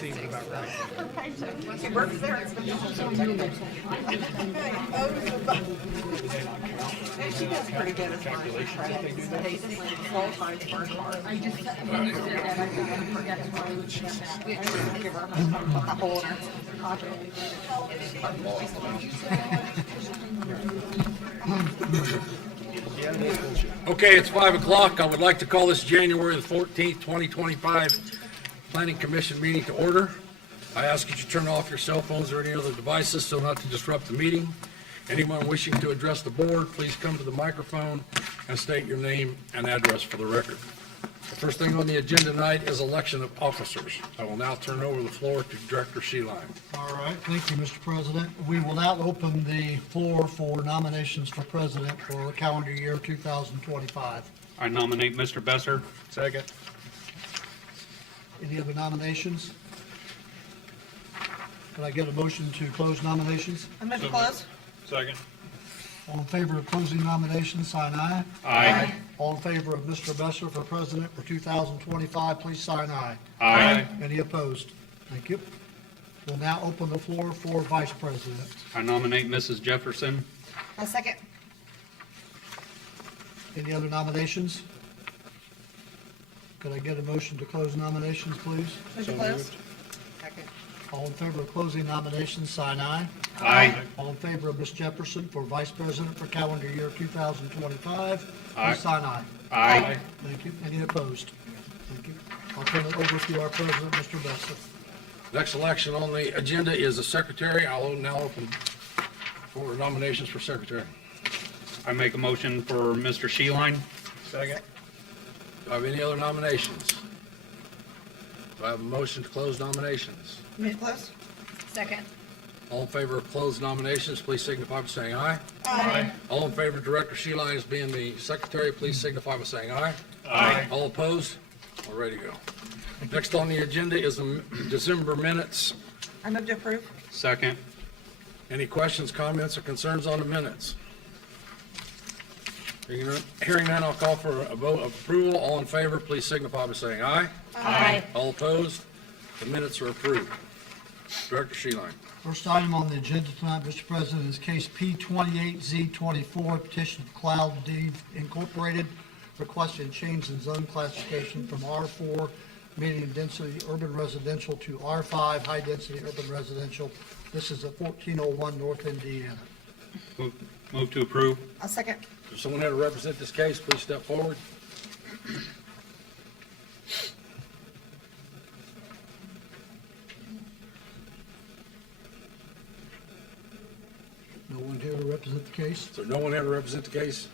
Seems about right. He works there. And she does pretty good as far as qualified for her car. I just said that I forget to Give her a whole Okay, it's 5 o'clock. I would like to call this January the 14th, 2025 Planning Commission meeting to order. I ask that you turn off your cell phones or any other devices so not to disrupt the meeting. Anyone wishing to address the board, please come to the microphone and state your name and address for the record. The first thing on the agenda tonight is election of officers. I will now turn over the floor to Director Sheeline. All right, thank you, Mr. President. We will now open the floor for nominations for president for calendar year 2025. I nominate Mr. Besser. Second. Any other nominations? Can I get a motion to close nominations? I'm going to close. Second. All in favor of closing nominations, sign aye. Aye. All in favor of Mr. Besser for president for 2025, please sign aye. Aye. Any opposed? Thank you. We'll now open the floor for vice president. I nominate Mrs. Jefferson. A second. Any other nominations? Could I get a motion to close nominations, please? Move to close. Second. All in favor of closing nominations, sign aye. Aye. All in favor of Ms. Jefferson for vice president for calendar year 2025, Aye. please sign aye. Aye. Thank you. Any opposed? Thank you. I'll turn it over to our president, Mr. Besser. Next election on the agenda is the secretary. I'll now open for nominations for secretary. I make a motion for Mr. Sheeline. Second. Do I have any other nominations? Do I have a motion to close nominations? Move to close. Second. All in favor of closed nominations, please signify by saying aye. Aye. All in favor of Director Sheeline as being the secretary, please signify by saying aye. Aye. All opposed? All ready to go. Next on the agenda is the December minutes. I move to approve. Second. Any questions, comments, or concerns on the minutes? Hearing none, I'll call for a vote of approval. All in favor, please signify by saying aye. Aye. All opposed? The minutes are approved. Director Sheeline. First item on the agenda tonight, Mr. President, is case P28Z24, petition of Cloud Deed Incorporated, requesting change in zone classification from R4, medium density urban residential, to R5, high density urban residential. This is at 1401 North Indiana. Move to approve. A second. If someone here to represent this case, please step forward. No one here to represent the case? Is there no one here to represent the case?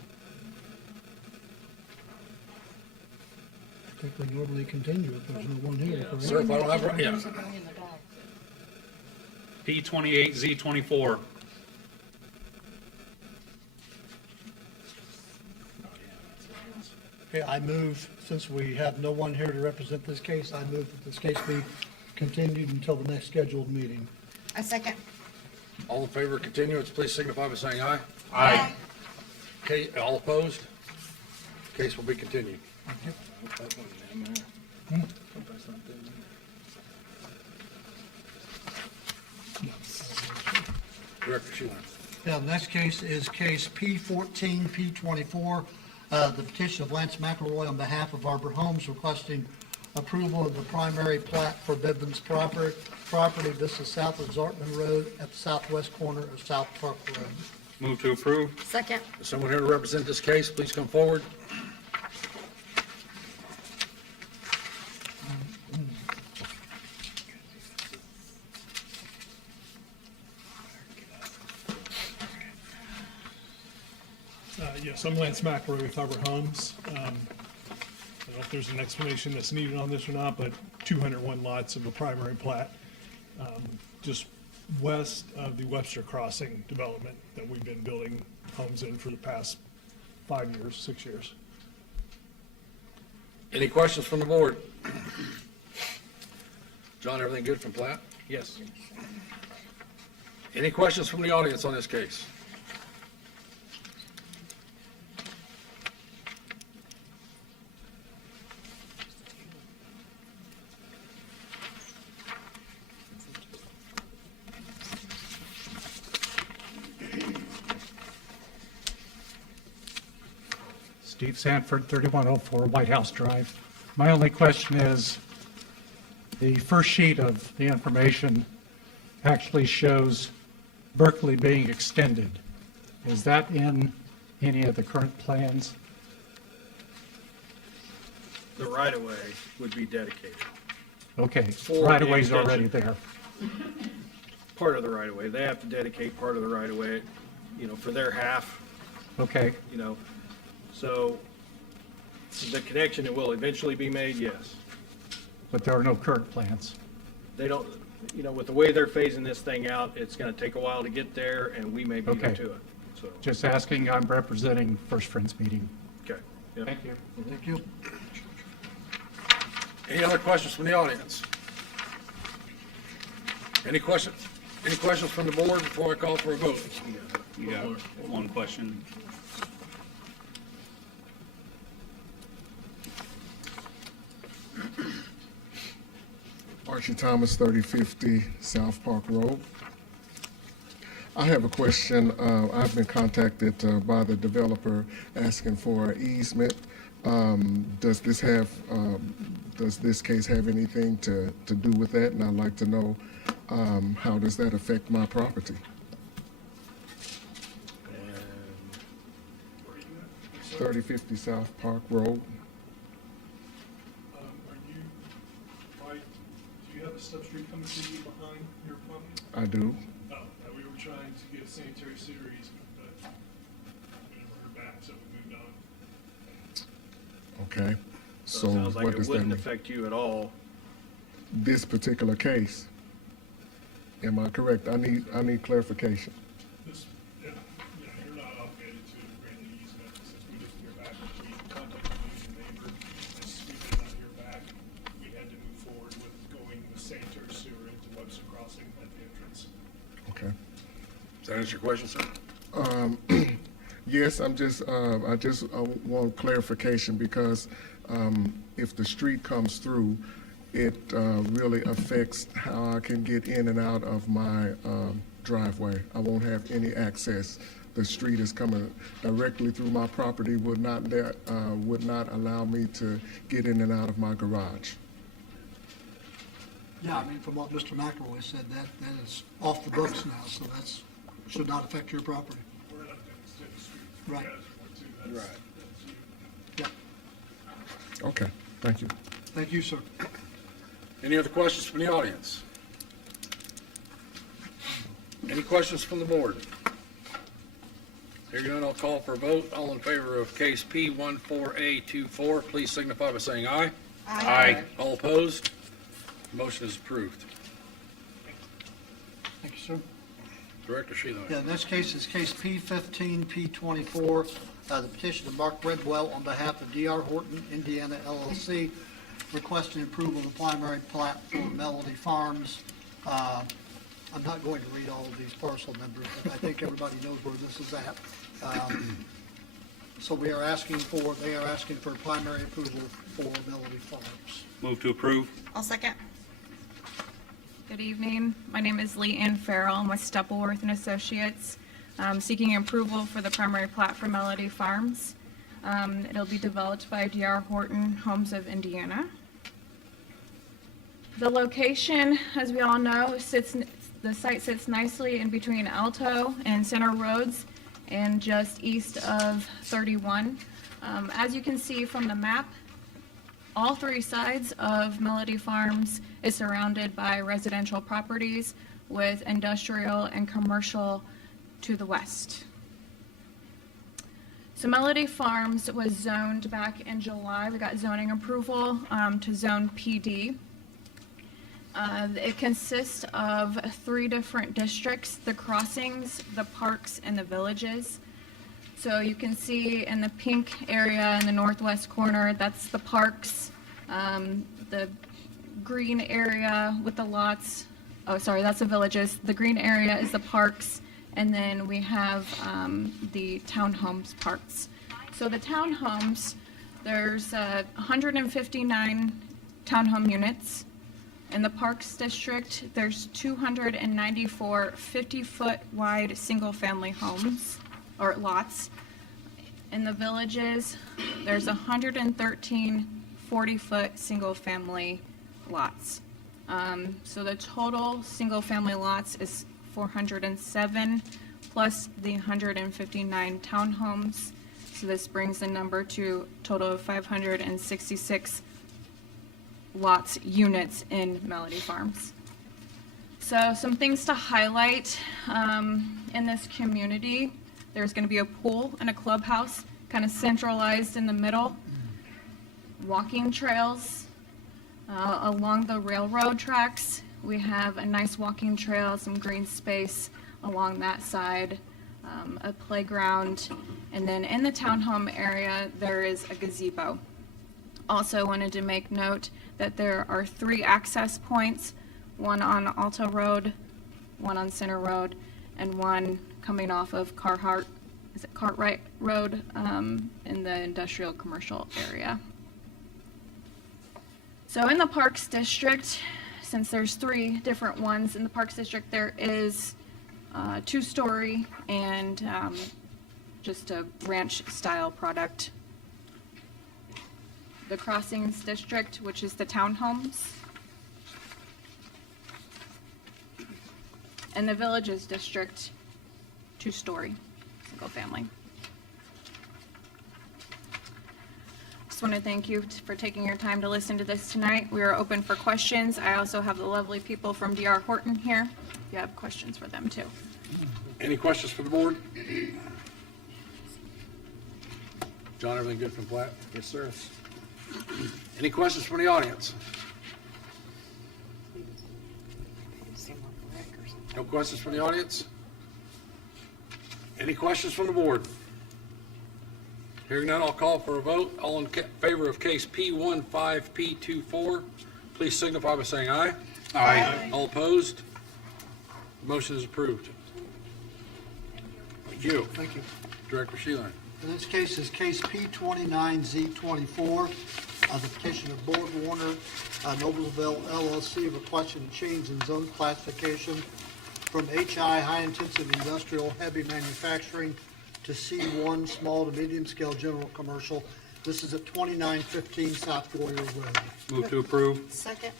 I think we normally continue if there's no one here, correct? Sir, if I don't have, yeah. P28Z24. Okay, I move, since we have no one here to represent this case, I move that this case be continued until the next scheduled meeting. A second. All in favor of continuance, please signify by saying aye. Aye. Okay, all opposed? Case will be continued. Director Sheeline. Yeah, the next case is case P14P24, the petition of Lance McElroy on behalf of Arbor Homes requesting approval of the primary plat for Bivens property. This is south of Zartman Road at the southwest corner of South Park Road. Move to approve. Second. Is someone here to represent this case, please come forward. Yes, I'm Lance McElroy with Arbor Homes. I don't know if there's an explanation that's needed on this or not, but 201 lots of a primary plat, just west of the Webster Crossing development that we've been building homes in for the past 5 years, 6 years. Any questions from the board? John, everything good from plat? Yes. Any questions from the audience on this case? Steve Sanford, 3104 White House Drive. My only question is, the first sheet of the information actually shows Berkeley being extended. Is that in any of the current plans? The right-of-way would be dedicated. Okay, For right-of-way's the already extension. there. Part of the right-of-way. They have to dedicate part of the right-of-way, for their half, Okay, So the connection that will eventually be made, yes. but there are no current plans. They don't, with the way they're phasing this thing out, it's gonna take a while to get there, and we may beat them Okay. to it, so, Just asking, I'm representing First Friends Meeting. okay. Yep. Thank you. Thank you. Any other questions from the audience? Any questions? Any questions from the board before I call for a vote? You got one question. Archie Thomas, 3050 South Park Road. I have a question. I've been contacted by the developer asking for an easement. Does this case have anything to do with that? And I'd like to know, how does that affect my property? 3050 South Park Road. Do you have a substreet coming to you behind your property? I do. Oh, we were trying to get a sanitary sewer easement, but we never heard back, so we moved on. Okay. So So it sounds like what it does that wouldn't mean? affect you at all. This particular case, am I correct? I need clarification. Yeah, you're not obligated to grant the easement since we didn't hear back. We contacted the neighbor, and since we did not hear back, we had to move forward with going the sanitary sewer into Webster Crossing at the entrance. Okay. Does that answer your question, sir? Yes, I just want clarification because if the street comes through, it really affects how I can get in and out of my driveway. I won't have any access. The street is coming directly through my property, would not allow me to get in and out of my garage. Yeah, I mean, from what Mr. McElroy said, that is off the books now, so that's, should not affect your property. We're not going to extend the street. Right. You guys want to. That's you. Yeah. Okay, thank you. Thank you, sir. Any other questions from the audience? Any questions from the board? Hearing none, I'll call for a vote. All in favor of case P14A24, please signify by saying aye. Aye. All opposed? Motion is approved. Thank you, sir. Director Sheila. Yeah, this case is case P15, P24, the petition of Mark Redwell on behalf of D.R. Horton, Indiana LLC, requesting approval of the primary plat for Melody Farms. I'm not going to read all of these parcel numbers, but I think everybody knows where this is at. So they are asking for primary approval for Melody Farms. Move to approve. I'll second. Good evening. My name is Lee Ann Farrell. I'm with Steppenworth and Associates, seeking approval for the primary plat for Melody Farms. It'll be developed by D.R. Horton Homes of Indiana. The location, as we all know, the site sits nicely in between Alto and Center Roads and just east of 31. As you can see from the map, all three sides of Melody Farms is surrounded by residential properties with industrial and commercial to the west. So Melody Farms was zoned back in July. We got zoning approval to zone PD. It consists of 3 different districts: the crossings, the parks, and the villages. So you can see in the pink area in the northwest corner, that's the parks. The green area with the lots, that's the villages. The green area is the parks, and then we have the townhomes parts. So the townhomes, there's 159 townhome units. In the Parks District, there's 294 50-foot wide single-family homes, or lots. In the villages, there's 113 40-foot single-family lots. So the total single-family lots is 407, plus the 159 townhomes. So this brings the number to a total of 566 lots, units in Melody Farms. So some things to highlight in this community. There's going to be a pool and a clubhouse, kind of centralized in the middle. Walking trails along the railroad tracks. We have a nice walking trail, some green space along that side, a playground, and then in the townhome area, there is a gazebo. Also wanted to make note that there are 3 access points, one on Alta Road, one on Center Road, and one coming off of Cartwright Road in the industrial commercial area. So in the Parks District, since there's 3 different ones in the Parks District, there is 2-story and just a ranch-style product. The Crossings District, which is the townhomes. And the Villages District, 2-story, single family. Just want to thank you for taking your time to listen to this tonight. We are open for questions. I also have the lovely people from D.R. Horton here, if you have questions for them too. Any questions for the board? John, everything good from Platt? Yes, sir. Any questions from the audience? No questions from the audience? Any questions from the board? Hearing none, I'll call for a vote. All in favor of case P15P24, please signify by saying aye. Aye. All opposed? Motion is approved. Thank you. Thank you. Director Sheehan. In this case is case P29Z24, the petition of Borg Warner, Noblesville LLC, requesting a change in zone classification from HI, high intensity industrial heavy manufacturing, to C1 small to medium scale general commercial. This is at 2915 South Goyer Road. Move to approve. Second.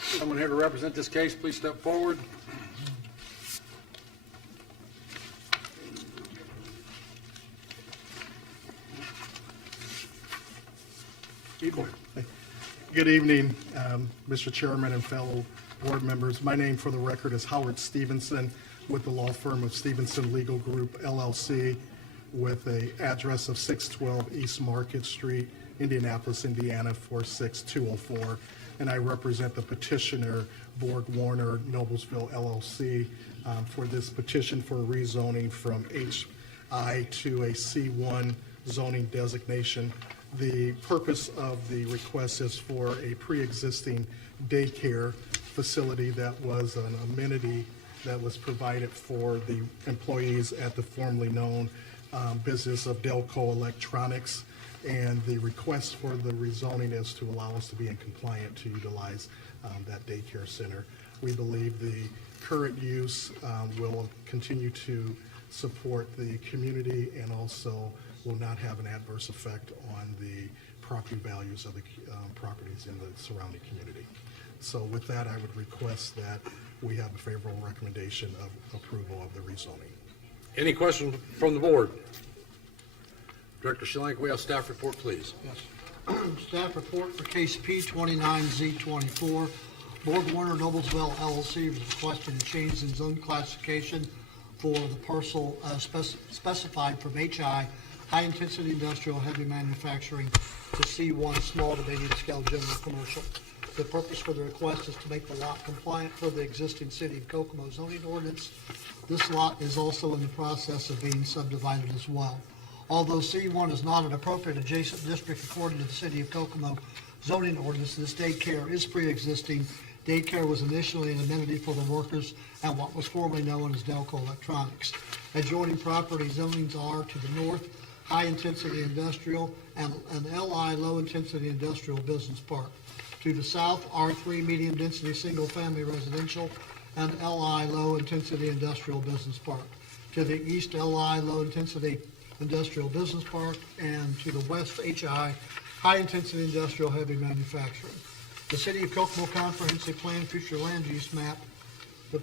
Someone here to represent this case, please step forward. Good evening, Mr. Chairman and fellow board members. My name for the record is Howard Stevenson with the law firm of Stevenson Legal Group LLC with a address of 612 East Market Street, Indianapolis, Indiana 46204. And I represent the petitioner, Borg Warner Noblesville LLC, for this petition for rezoning from HI to a C1 zoning designation. The purpose of the request is for a pre-existing daycare facility that was an amenity that was provided for the employees at the formerly known business of Delco Electronics. And the request for the rezoning is to allow us to be in compliant to utilize that daycare center. We believe the current use will continue to support the community and also will not have an adverse effect on the property values of the properties in the surrounding community. So with that, I would request that we have a favorable recommendation of approval of the rezoning. Any questions from the board? Director Schilling, we have staff report, please. Yes. Staff report for case P29Z24. Borg Warner Noblesville LLC is requesting a change in zone classification for the parcel specified from HI, high intensity industrial heavy manufacturing, to C1 small to medium scale general commercial. The purpose for the request is to make the lot compliant for the existing city of Kokomo zoning ordinance. This lot is also in the process of being subdivided as well. Although C1 is not an appropriate adjacent district according to the city of Kokomo zoning ordinance, this daycare is pre-existing. Daycare was initially an amenity for the workers at what was formerly known as Delco Electronics. Adjoining property zonings are to the north, high-intensity industrial and an LI low-intensity industrial business park. To the south, R3 medium-density single-family residential and LI low-intensity industrial business park. To the east, LI low-intensity Industrial Business Park, and to the west, HI, High Intensity Industrial Heavy Manufacturing. The City of Kokomo Comprehensive Plan Future Land Use Map, the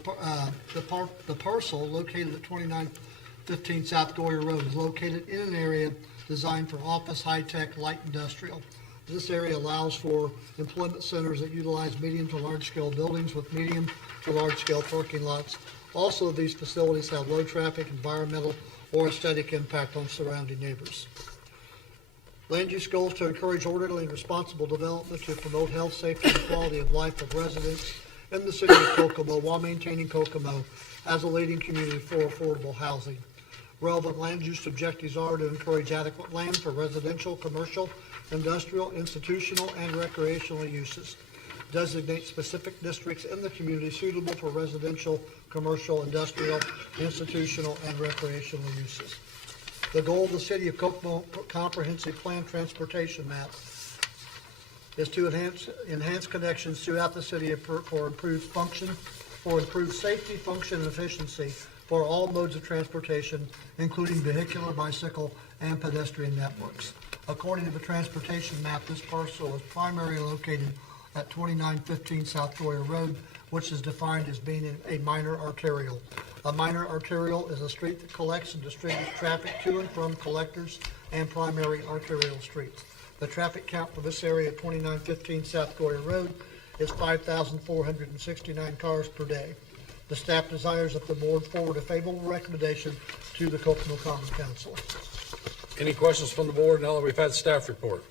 parcel located at 2915 South Goyer Road is located in an area designed for office, high-tech, light industrial. This area allows for employment centers that utilize medium to large-scale buildings with medium to large-scale parking lots. Also, these facilities have low traffic, environmental, or aesthetic impact on surrounding neighbors. Land use goals to encourage orderly and responsible development to promote health, safety, and quality of life of residents in the city of Kokomo while maintaining Kokomo as a leading community for affordable housing. Relevant land use objectives are to encourage adequate land for residential, commercial, industrial, institutional, and recreational uses. Designate specific districts in the community suitable for residential, commercial, industrial, institutional, and recreational uses. The goal of the City of Kokomo Comprehensive Plan Transportation Map is to enhance connections throughout the city for improved safety, function, and efficiency for all modes of transportation, including vehicular, bicycle, and pedestrian networks. According to the transportation map, this parcel is primarily located at 2915 South Goyer Road, which is defined as being a minor arterial. A minor arterial is a street that collects and distributes traffic to and from collectors and primary arterial streets. The traffic count for this area at 2915 South Goyer Road is 5,469 cars per day. The staff desires that the board forward a favorable recommendation to the Kokomo Common Council. Any questions from the board now that we've had staff report?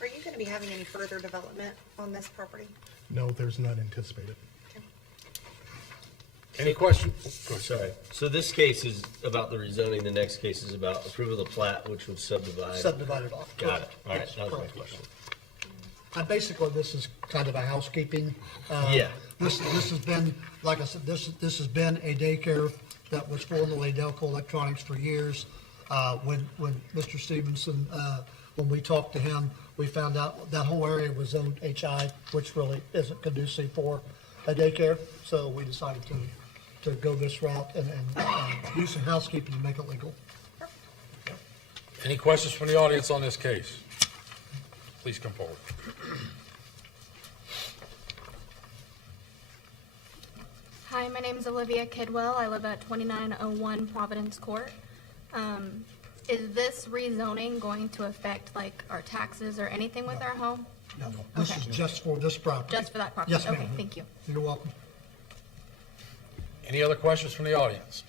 Are you going to be having any further development on this property? No, there's none anticipated. Any questions? Sorry. So this case is about the rezoning, the next case is about approval of the plat, which would subdivide. Subdivided off. Got it. All right, Yes, that was my correct. question. Basically, this is kind of a housekeeping. Yeah. This has been, like I said, this has been a daycare that was formerly Delco Electronics for years. When Mr. Stevenson, when we talked to him, we found out that whole area was zoned HI, which really isn't conducive for a daycare. So we decided to go this route and do some housekeeping to make it legal. Any questions from the audience on this case? Please come forward. Hi, my name is Olivia Kidwell. I live at 2901 Providence Court. Is this rezoning going to affect like our taxes or anything with our home? No, this is just for this property. Just for that property? Yes, ma'am. Okay, thank you. You're welcome. Any other questions from the audience?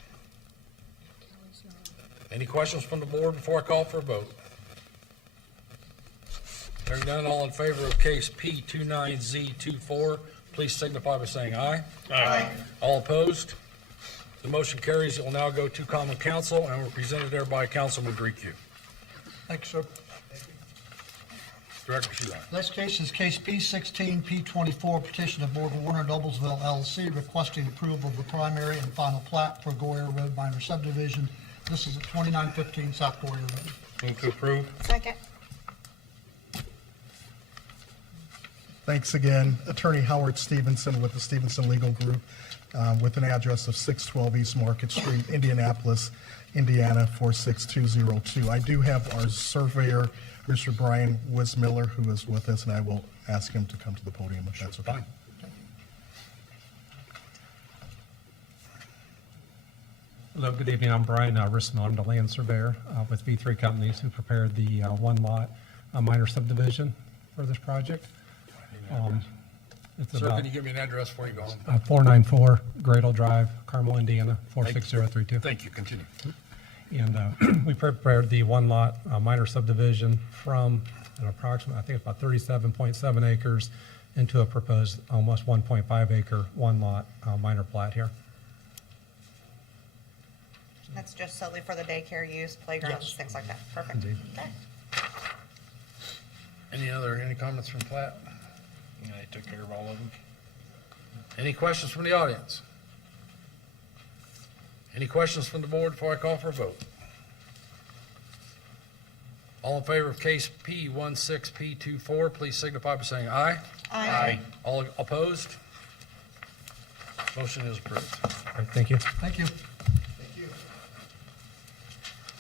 Any questions from the board before I call for a vote? Hearing none, all in favor of case P29Z24, please signify by saying aye. Aye. All opposed? The motion carries. It will now go to Common Council and we're presented there by Councilman Riku. Thank you, sir. Director Sheehan. Next case is case P16, P24, petition of Board of Warner Noblesville LLC requesting approval of the primary and final plat for Goyer Road minor subdivision. This is at 2915 South Goyer Road. Move to approve. Second. Thanks again. Attorney Howard Stevenson with the Stevenson Legal Group, with an address of 612 East Market Street, Indianapolis, Indiana, 46202. I do have our surveyor, Mr. Brian Wismiller, who is with us, and I will ask him to come to the podium if that's okay. Hello, good evening. I'm Brian Risman. I'm the land surveyor with V3 Companies who prepared the one lot minor subdivision for this project. It's Sir, about can you give me an address before you go home? 494 Gradle Drive, Carmel, Indiana, 46032. Thank you. Continue. And we prepared the one lot minor subdivision from an approximate, I think it's about 37.7 acres into a proposed almost 1.5 acre one lot minor plat here. That's just solely for the daycare use, playgrounds, Yes. things like that. Perfect. Indeed. Okay. Any comments from Platt? Yeah, they took care of all of them. Any questions from the audience? Any questions from the board before I call for a vote? All in favor of case P16P24, please signify by saying aye. Aye. All opposed? Motion is approved. All right, thank you. Thank you.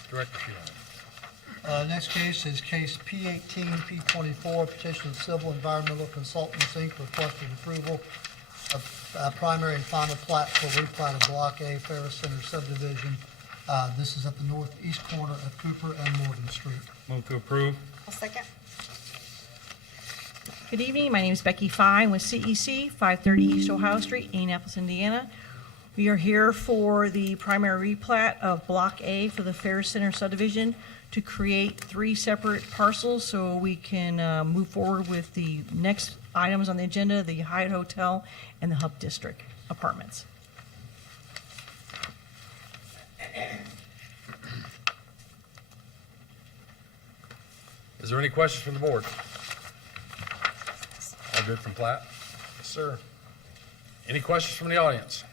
Director Sheehan. Next case is case P18, P24, petition of Civil Environmental Consultants, Inc., requesting approval of primary and final plat for replat of Block A, Ferris Center subdivision. This is at the northeast corner of Cooper and Morgan Street. Move to approve. I'll second. Good evening, my name is Becky Fine with CEC, 530 East Ohio Street, Indianapolis, Indiana. We are here for the primary replat of Block A for the Ferris Center subdivision to create 3 separate parcels so we can move forward with the next items on the agenda, the Hyatt Hotel and the Hub District apartments. Is there any questions from the board? All good from plat? Yes, sir. Any questions from the audience?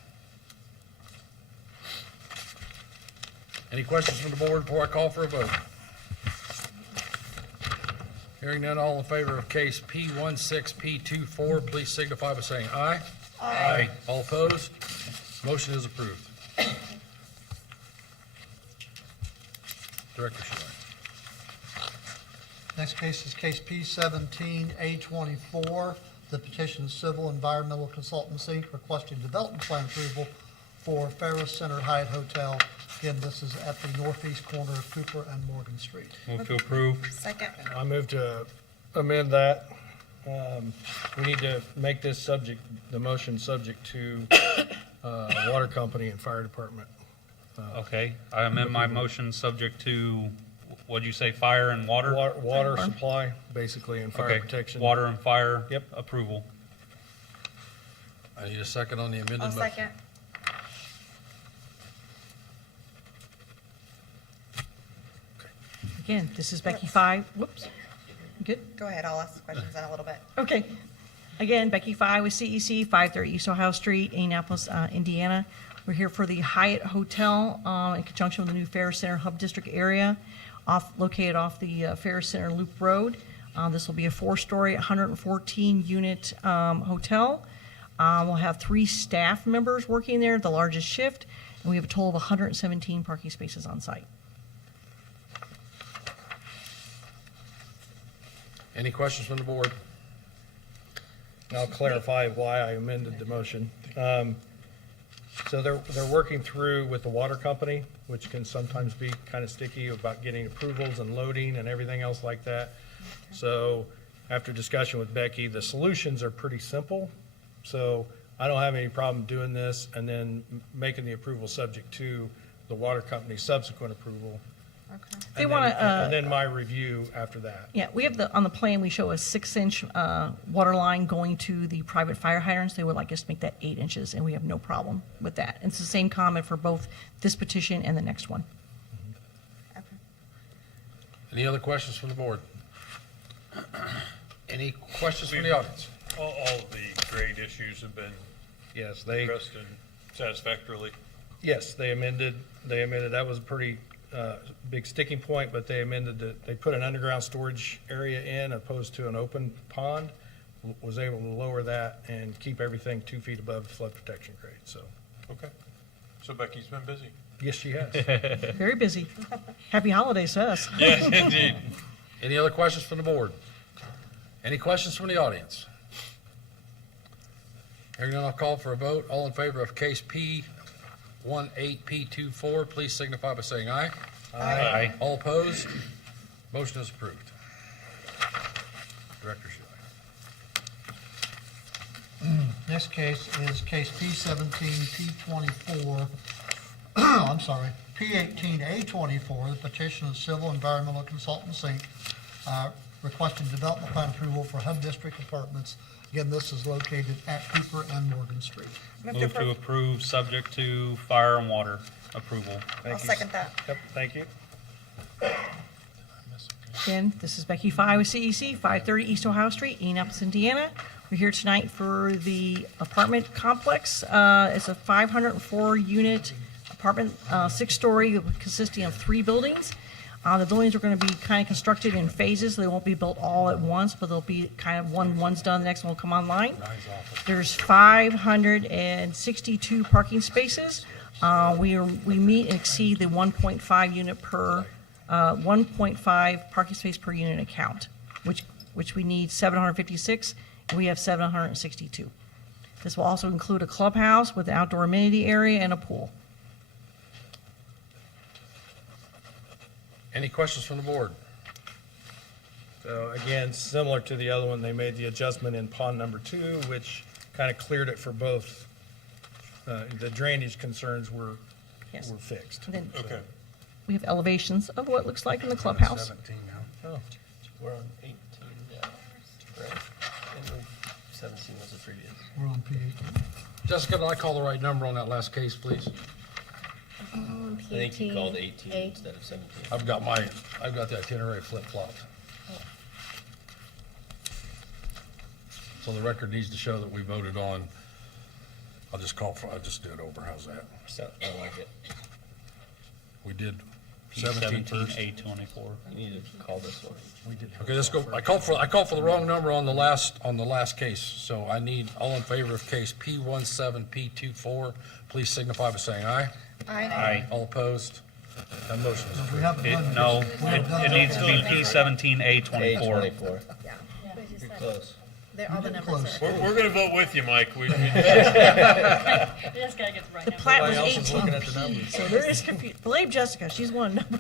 Any questions from the board before I call for a vote? Hearing none, all in favor of case P16, P24, please signify by saying aye. Aye. All opposed? Motion is approved. Director Sheehan. Next case is case P17, A24, the petition of Civil Environmental Consultants, Inc., requesting development plan approval for Ferris Center Hyatt Hotel. Again, this is at the northeast corner of Cooper and Morgan Street. Move to approve. Second. I move to amend that. We need to make this subject, the motion subject to water company and fire department. Okay, I amend my motion subject to, what'd you say, fire and water? Water supply, basically, and fire Okay, protection. water and fire. Yep. Approval. I need a second on the amended I'll motion. second. Again, this is Becky Fine, whoops, good? Go ahead, I'll ask the questions in a little bit. Okay. Again, Becky Fye with CEC, 530 East Ohio Street, Indianapolis, Indiana. We're here for the Hyatt Hotel in conjunction with the new Ferris Center Hub District area located off the Ferris Center Loop Road. This will be a 4-story, 114-unit hotel. We'll have 3 staff members working there, the largest shift, and we have a total of 117 parking spaces on site. Any questions from the board? I'll clarify why I amended the motion. So they're working through with the water company, which can sometimes be kind of sticky about getting approvals and loading and everything else like that. So after discussion with Becky, the solutions are pretty simple. So I don't have any problem doing this and then making the approval subject to the water company's subsequent approval. They And want then- to, And then my review after that. yeah, we have on the plan, we show a 6-inch water line going to the private fire hydrants. They would like us to make that 8 inches, and we have no problem with that. And it's the same comment for both this petition and the next one. Any other questions from the board? Any questions from the audience? All of the grade issues have been Yes, they, addressed satisfactorily. yes, they amended, that was a pretty big sticking point, but they amended it. They put an underground storage area in opposed to an open pond, was able to lower that and keep everything 2 feet above the flood protection grade, so. Okay. So Becky's been busy. Yes, she has. Very busy. Happy holidays to us. Yes, indeed. Any other questions from the board? Any questions from the audience? Hearing none, I'll call for a vote. All in favor of case P18, P24, please signify by saying aye. Aye. All opposed? Motion is approved. Director Sheehan. Next case is case P17, P24, I'm sorry, P18, A24, the petition of Civil Environmental Consultants, Inc., requesting development plan approval for Hub District Apartments. Again, this is located at Cooper and Morgan Street. Move to approve, subject to fire and water approval. I'll second that. Yep, thank you. Again, this is Becky Fye with CEC, 530 East Ohio Street, Indianapolis, Indiana. We're here tonight for the apartment complex. It's a 504-unit apartment, 6-story, consisting of 3 buildings. The buildings are going to be kind of constructed in phases. They won't be built all at once, but they'll be kind of one's done, the next one will come online. There's 562 parking spaces. We meet and exceed the 1.5 unit per, 1.5 parking space per unit account, which we need 756, and we have 762. This will also include a clubhouse with an outdoor amenity area and a pool. Any questions from the board? So again, similar to the other one, they made the adjustment in pond number 2, which kind of cleared it for both. The drainage concerns were Yes. fixed. And then Okay. we have elevations of what it looks like in the clubhouse. 17 now. Oh, we're on 18 now, right? And 17 was the previous. We're on P18. Jessica, did I call the right number on that last case, please? I think you called 18 instead of 17. I've got the itinerary flip-flopped. So the record needs to show that we voted on, I'll just do it over, how's that? So, I like it. We did 17 first. A24. You need to call this one. Okay, let's go, I called for the wrong number on the last case, so I need, all in favor of case P17P24, please signify by saying aye. Aye. All opposed? That motion is We approved. haven't done this. No, We haven't done it that. needs to be P17A24. A24. You're close. All the numbers Close. We're gonna vote with you, Mike. The plat was Everybody else is looking at the 18, numbers. so there is confusion. Blame Jessica, she's one number.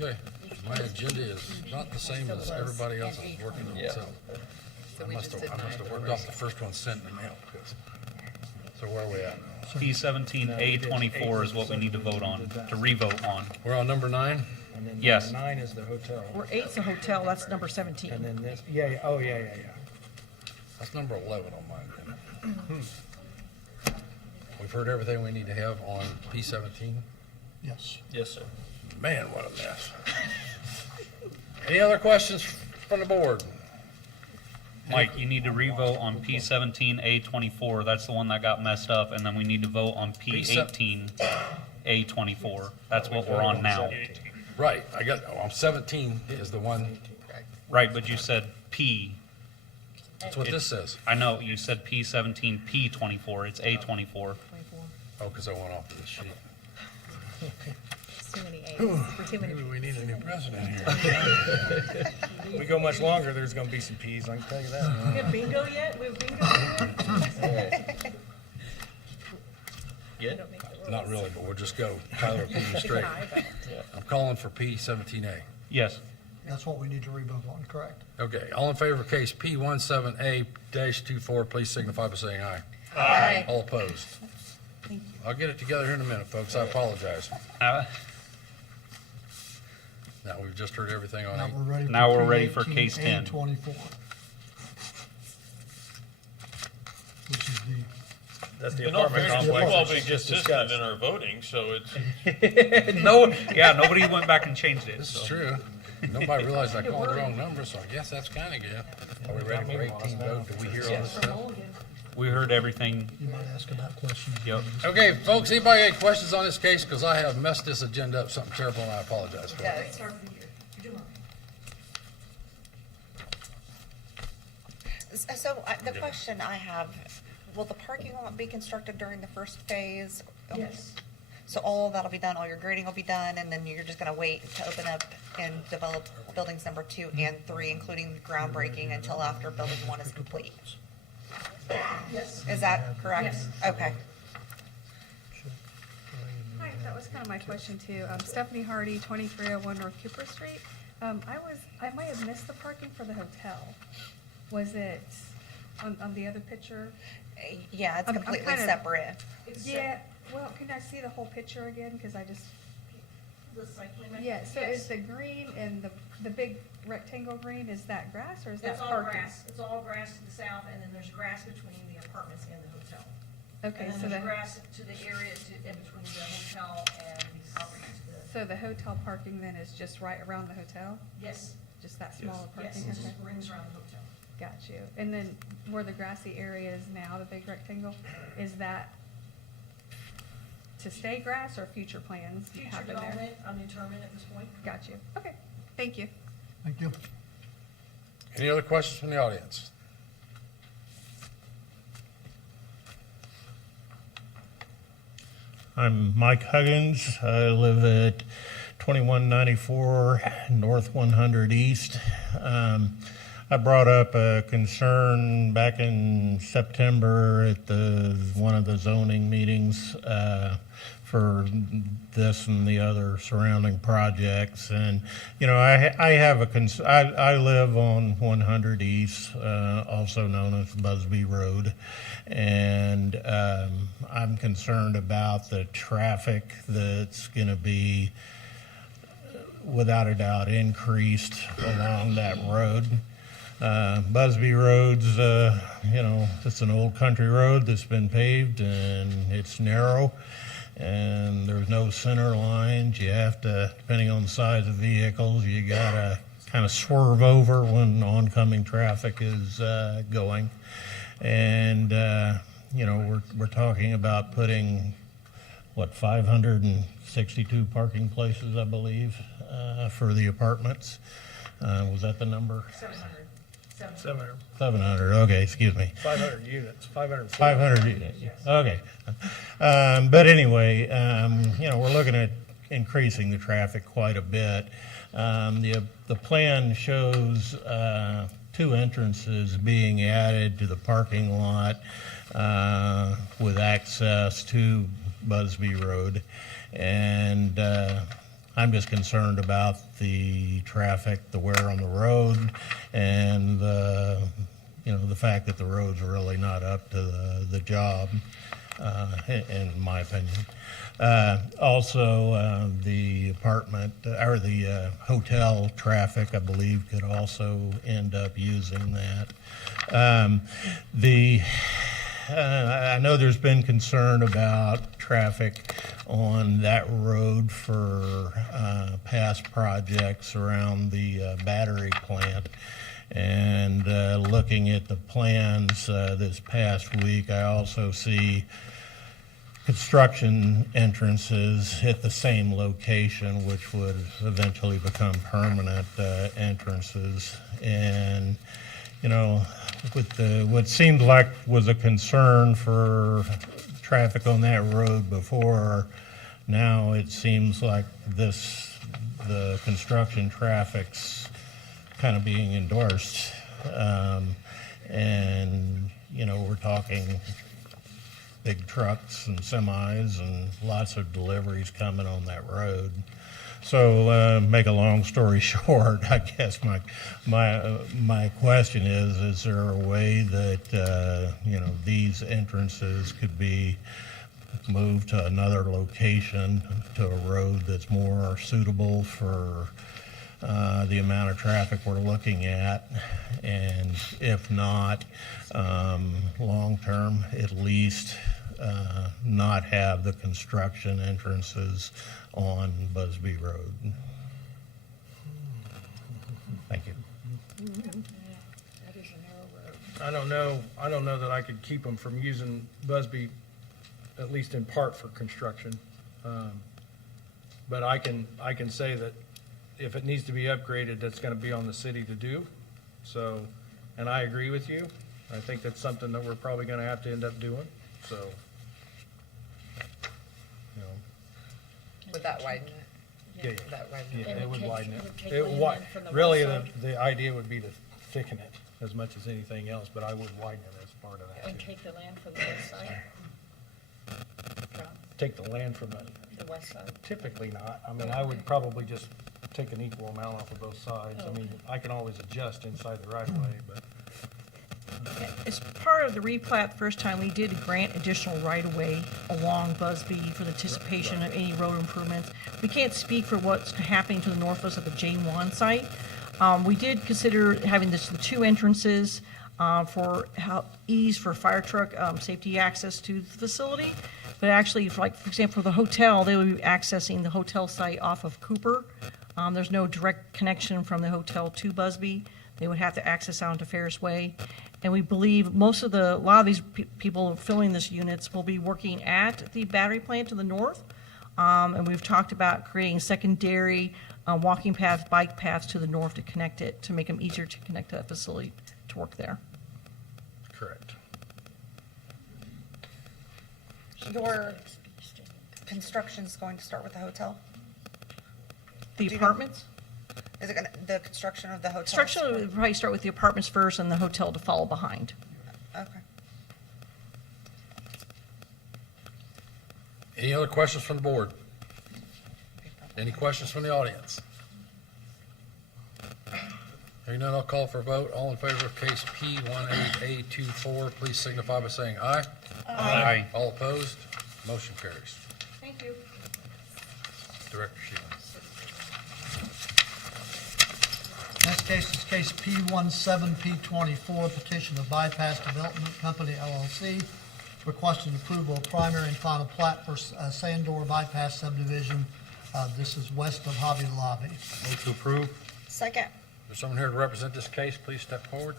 Okay, my agenda is not the same as everybody else's, working on Yeah. itself. I must have worked off the first one sent in the mail, because, so where are we at? P17A24 is what we need to vote on, to re-vote on. We're on number 9? And then Yes. number 9 is the hotel. Where 8's the hotel, that's number 17. And then this, yeah, oh, yeah. That's number 11 on my agenda. We've heard everything we need to have on P17. Yes. Yes, sir. Man, what a mess. Any other questions from the board? Mike, you need to re-vote on P17A24. That's the one that got messed up, and then we need to vote on P18A24. That's what we're on now. Right, I'm 17 is the one, Right, but you said P. that's what this says. I know, you said P17P24. It's A24. Oh, because I went off of this sheet. Too many A's. Too many. Maybe we need a new president here. We go much longer, there's gonna be some Ps, I can tell you that. We have bingo yet? We have bingo yet? Good? Not really, but we'll just go. Tyler, keep me straight. I'm calling for P17A. Yes. That's what we need to revote on, correct? Okay, all in favor of case P17A-24, please signify by saying aye. Aye. All opposed? I'll get it together here in a minute, folks, I apologize. Now, we've just heard everything on Now 8. we're ready for Now we're ready for P18 case 10. and 24. Which is the, That's the In all apartment fairness, we've all complex been we just consistent discussed. in our voting, so it's, Nobody went back and changed it. This is so. true. Nobody realized I called the wrong number, so I guess that's kind of good. Are we ready for 18 vote? Did we hear all this stuff? We heard everything. you might ask about questions. Yep. Okay, folks, anybody got any questions on this case? Because I have messed this agenda up something terrible, and I apologize for it. Start of the year. You're doing all right. So the question I have, will the parking lot be constructed during the first phase? Yes. So all of that'll be done, all your grading will be done, and then you're just gonna wait to open up and develop buildings number 2 and 3, including groundbreaking, until after building 1 is complete? Yes. Is that correct? Yes. Okay. Hi, that was kind of my question too. Stephanie Hardy, 2301 North Cooper Street. I might have missed the parking for the hotel. Was it on the other picture? Yeah, it's I'm completely kind of- separate. Yeah, well, can I see the whole picture again? Because I just, The site plan? yeah, so is the green and the big rectangle green, is that grass or is that It's all parking? grass. It's all grass to the south, and then there's grass between the apartments and the hotel. Okay, And then so there's the, grass to the area in between the hotel and the property to the. so the hotel parking then is just right around the hotel? Yes, Just that smaller yes, parking? it just Okay. rings around the hotel. Got you. And then where the grassy area is now, the big rectangle, is that to stay grass or future plans Future happen there? development, undetermined at this point. Got you. Okay, thank you. Thank you. Any other questions from the audience? I'm Mike Huggins. I live at 2194 North 100 East. I brought up a concern back in September at one of the zoning meetings for this and the other surrounding projects. And, you know, I have I live on 100 East, also known as Busby Road. And I'm concerned about the traffic that's going to be, without a doubt, increased along that road. Busby Road's, you know, it's an old country road that's been paved and it's narrow and there's no center lines. You have to, depending on the size of vehicles, you gotta kind of swerve over when oncoming traffic is going. And, you know, we're talking about putting, 562 parking places, I believe, for the apartments. Was that the number? 700. 700, okay, excuse me. 500 units, 500. 500 units, okay. But anyway, you know, we're looking at increasing the traffic quite a bit. The plan shows 2 entrances being added to the parking lot with access to Busby Road. And I'm just concerned about the traffic, the wear on the road, and you know, the fact that the road's really not up to the job, in my opinion. Also, the apartment or the hotel traffic, I believe, could also end up using that. I know there's been concern about traffic on that road for past projects around the battery plant. And looking at the plans this past week, I also see construction entrances at the same location, which would eventually become permanent entrances. And, you know, with what seemed like was a concern for traffic on that road before, now it seems like the construction traffic's kind of being endorsed. And, you know, we're talking big trucks and semis and lots of deliveries coming on that road. So, make a long story short, I guess my question is there a way that, you know, these entrances could be moved to another location, to a road that's more suitable for the amount of traffic we're looking at? And if not, long-term, at least not have the construction entrances on Busby Road. Thank you. I don't know that I could keep them from using Busby, at least in part for construction. But I can say that if it needs to be upgraded, that's gonna be on the city to do. So, and I agree with you. I think that's something that we're probably gonna have to end up doing, so. You know, Would that widen it? yeah, Would that widen yeah, it? it would widen it would take it. It land wi- in from the Really, west the idea would be to thicken it as much as anything else, but I would widen it as part of that. And too. take the land from the west side? John, Take the land from the west side? typically not. I mean, I would probably just take an equal amount off of both sides. I mean, I can always adjust inside the right of way, but. As part of the replat, the first time we did grant additional right-of-way along Busby for the anticipation of any road improvements. We can't speak for what's happening to the northwest of the J1 site. We did consider having the 2 entrances for ease for fire truck safety access to the facility. But actually, for example, for the hotel, they would be accessing the hotel site off of Cooper. There's no direct connection from the hotel to Busby. They would have to access out into Ferris Way. And we believe a lot of these people filling these units will be working at the battery plant to the north. And we've talked about creating secondary walking paths, bike paths to the north to connect it, to make them easier to connect to that facility to work there. Correct. construction's going to start with the hotel? The Do you know? apartments? Is it gonna, the construction of the hotel? Construction would probably start with the apartments first and the hotel to follow behind. Okay. Any other questions from the board? Any questions from the audience? Hearing none, I'll call for a vote. All in favor of case P18A24, please signify by saying aye. Aye. All opposed? Motion carries. Thank you. Director Sheehan. Next case is case P17P24, petition of Bypass Development Company LLC, requesting approval of primary and final plat for Sandor Bypass subdivision. This is west of Hobby Lobby. Move to approve. Second. There's someone here to represent this case. Please step forward.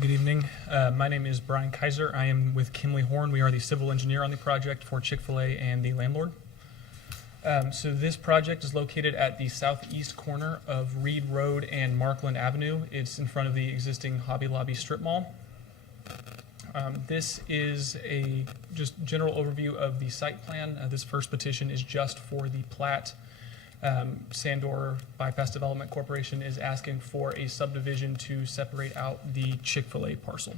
Good evening. My name is Brian Kaiser. I am with Kimley Horn. We are the civil engineer on the project for Chick-fil-A and the landlord. So this project is located at the southeast corner of Reed Road and Markland Avenue. It's in front of the existing Hobby Lobby strip mall. This is a just general overview of the site plan. This first petition is just for the plat. Sandor Bypass Development Corporation is asking for a subdivision to separate out the Chick-fil-A parcel.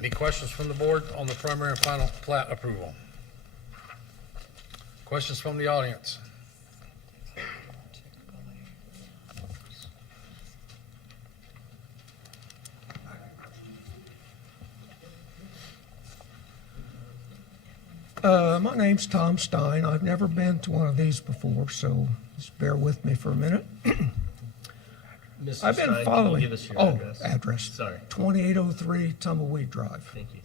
Any questions from the board on the primary and final plat approval? Questions from the audience? My name's Tom Stein. I've never been to one of these before, so just bear with me for a minute. Mr. I've been Stein, can following. you give us your Oh, address? address. Sorry. 2803 Tumbleweed Drive. Thank you.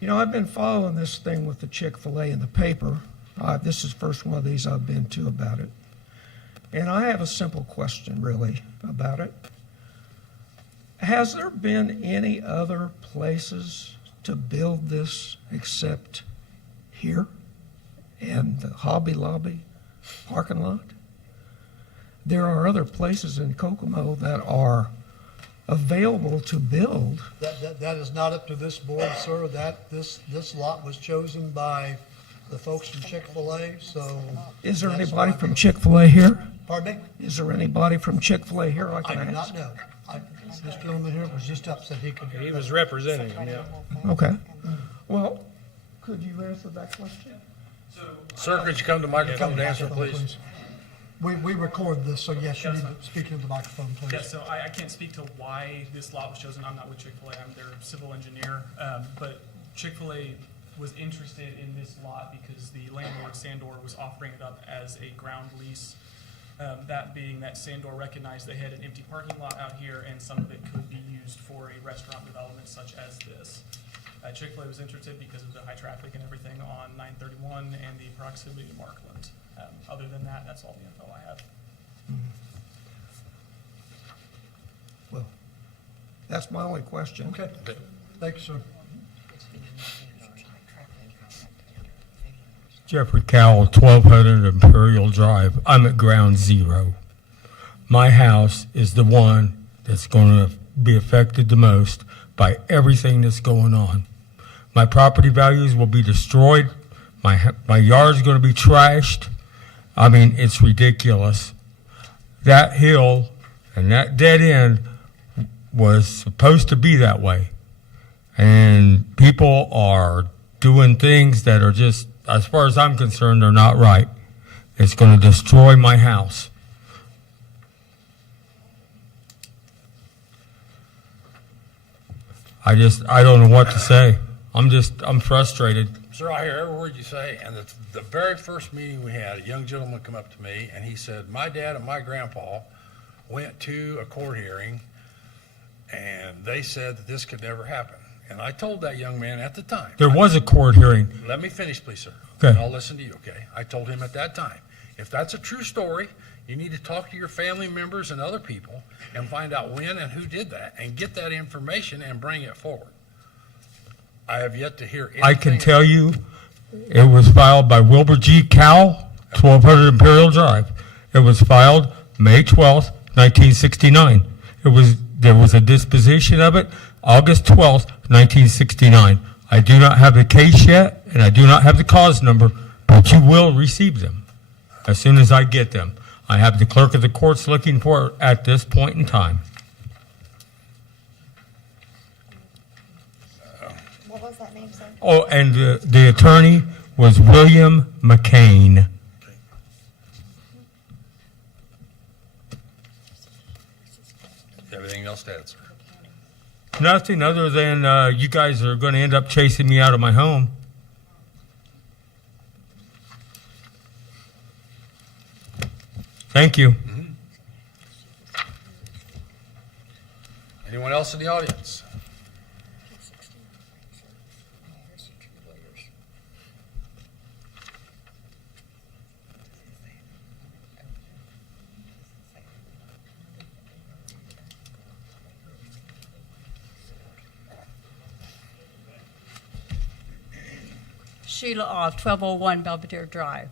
You know, I've been following this thing with the Chick-fil-A in the paper. This is the first one of these I've been to about it. And I have a simple question, really, about it. Has there been any other places to build this except here and the Hobby Lobby parking lot? There are other places in Kokomo that are available to build. That is not up to this board, sir. This lot was chosen by the folks from Chick-fil-A, so. Is there that's anybody why- from Chick-fil-A here? Pardon me? Is there anybody from Chick-fil-A here I I can do not ask? know. This gentleman here was just up, said he could. He was representing him, yeah. Okay. Well, could you answer that question? Sir, could you come to the microphone to answer, please? We record this, so yes, you need to speak into the microphone, please. Yeah, so I can't speak to why this lot was chosen. I'm not with Chick-fil-A, I'm their civil engineer. But Chick-fil-A was interested in this lot because the landlord, Sandor, was offering it up as a ground lease. That being that Sandor recognized they had an empty parking lot out here and some of it could be used for a restaurant development such as this. Chick-fil-A was interested because of the high traffic and everything on 931 and the proximity to Markland. Other than that, that's all the info I have. Well, that's my only question. Okay. Thank you, sir. Jeffrey Cowell, 1200 Imperial Drive. I'm at ground zero. My house is the one that's going to be affected the most by everything that's going on. My property values will be destroyed. My yard's going to be trashed. I mean, it's ridiculous. That hill and that dead end was supposed to be that way. And people are doing things that are just, as far as I'm concerned, are not right. It's going to destroy my house. I don't know what to say. I'm frustrated. Sir, I hear every word you say, and the very first meeting we had, a young gentleman come up to me, and he said, my dad and my grandpa went to a court hearing, and they said that this could never happen. And I told that young man at the time. There was a court hearing. Let me finish, please, sir. Okay. And I'll listen to you, okay? I told him at that time, if that's a true story, you need to talk to your family members and other people and find out when and who did that and get that information and bring it forward. I have yet to hear anything. I can tell you it was filed by Wilbur G. Cowell, 1200 Imperial Drive. It was filed May 12th, 1969. It there was a disposition of it, August 12th, 1969. I do not have the case yet, and I do not have the cause number, but you will receive them as soon as I get them. I have the clerk of the courts looking for it at this point in time. What was that name, sir? Oh, and the attorney was William McCain. Everything else to add, sir? Nothing other than you guys are going to end up chasing me out of my home. Thank you. Anyone else in the audience? Sheila Off, 1201 Belvedere Drive.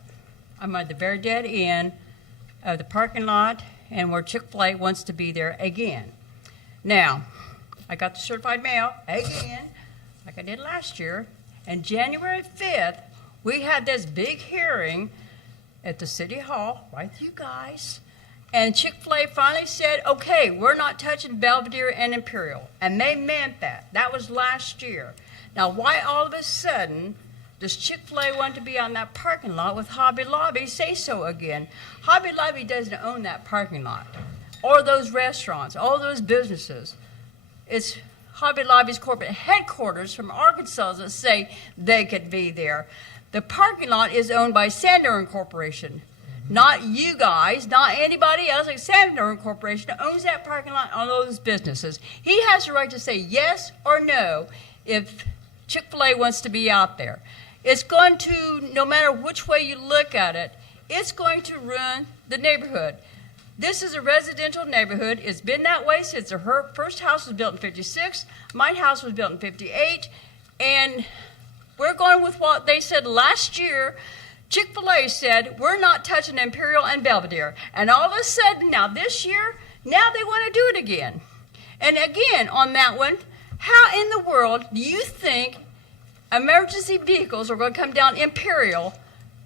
I'm at the very dead end of the parking lot and where Chick-fil-A wants to be there again. Now, I got the certified mail again, like I did last year, and January 5th, we had this big hearing at the City Hall, right with you guys, and Chick-fil-A finally said, okay, we're not touching Belvedere and Imperial, and they meant that. That was last year. Now, why all of a sudden does Chick-fil-A want to be on that parking lot with Hobby Lobby say so again? Hobby Lobby doesn't own that parking lot, or those restaurants, all those businesses. It's Hobby Lobby's corporate headquarters from Arkansas that say they could be there. The parking lot is owned by Sandoran Corporation, not you guys, not anybody else. Like Sandoran Corporation owns that parking lot on those businesses. He has the right to say yes or no if Chick-fil-A wants to be out there. It's going to, no matter which way you look at it, it's going to ruin the neighborhood. This is a residential neighborhood. It's been that way since the first house was built in 56. My house was built in 58. And we're going with what they said last year. Chick-fil-A said, we're not touching Imperial and Belvedere. And all of a sudden, now this year, now they want to do it again. And again, on that one, how in the world do you think emergency vehicles are going to come down Imperial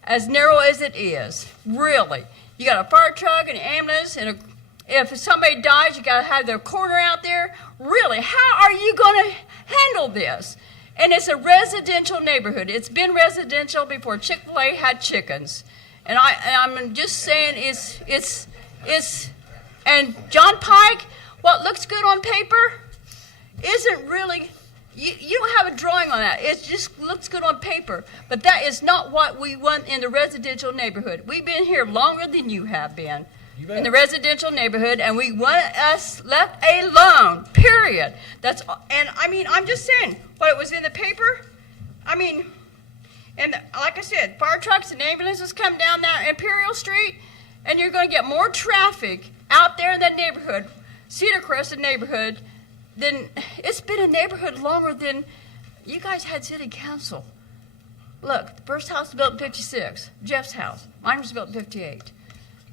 as narrow as it is? Really? You got a fire truck, an ambulance, and if somebody dies, you got to have their coroner out there. Really? How are you going to handle this? And it's a residential neighborhood. It's been residential before Chick-fil-A had chickens. And I'm just saying it's and John Pike, what looks good on paper isn't really, you don't have a drawing on that. It just looks good on paper. But that is not what we want in the residential neighborhood. We've been here longer than you have been in the residential neighborhood, and we want us left alone, period. That's, and I mean, I'm just saying, what it was in the paper, I mean, and like I said, fire trucks and ambulances come down that Imperial Street, and you're going to get more traffic out there in that neighborhood, Cedar Crescent neighborhood, then it's been a neighborhood longer than you guys had city council. Look, the first house was built in 56, Jeff's house. Mine was built in 58.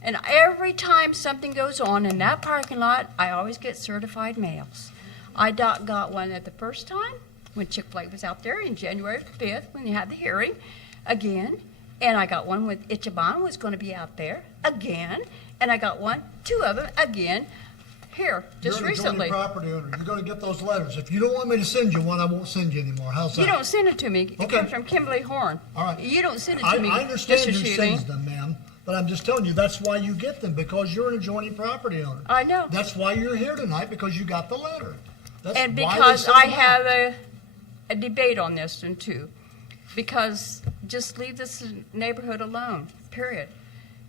And every time something goes on in that parking lot, I always get certified mails. I got one at the first time when Chick-fil-A was out there in January 5th when they had the hearing again. And I got one with Ichiban was going to be out there again. And I got two of them again. Here, just You're an recently. adjoining property owner. You're going to get those letters. If you don't want me to send you one, I won't send you anymore. How's that? You don't send it to me. It Okay. comes from Kimberly Horn. All right. You don't send it to me, I understand Mr. who Shealy. sends them, ma'am, but I'm just telling you, that's why you get them, because you're an adjoining property owner. I know. That's why you're here tonight, because you got the letter. That's And why they because send I them out. have a debate on this one too. Because just leave this neighborhood alone, period.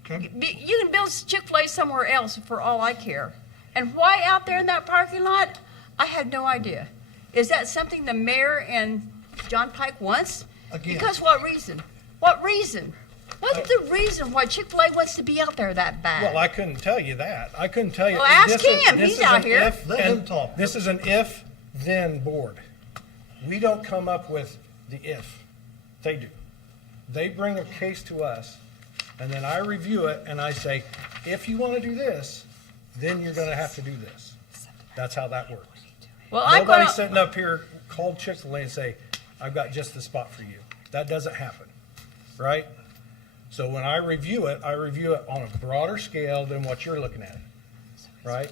Okay. You can build Chick-fil-A somewhere else for all I care. And why out there in that parking lot? I have no idea. Is that something the mayor and John Pike wants? Again. Because what reason? What reason? What's the reason why Chick-fil-A wants to be out there that bad? Well, I couldn't tell you that. I couldn't tell you. Well, ask This is- him. this He's is out an here. if Let and- him talk. This is an if-then board. We don't come up with the if. They do. They bring a case to us, and then I review it, and I say, if you want to do this, then you're going to have to do this. That's how that works. Well, I'm Nobody gonna, sitting up here called Chick-fil-A and say, I've got just the spot for you. That doesn't happen, right? So when I review it on a broader scale than what you're looking at, right?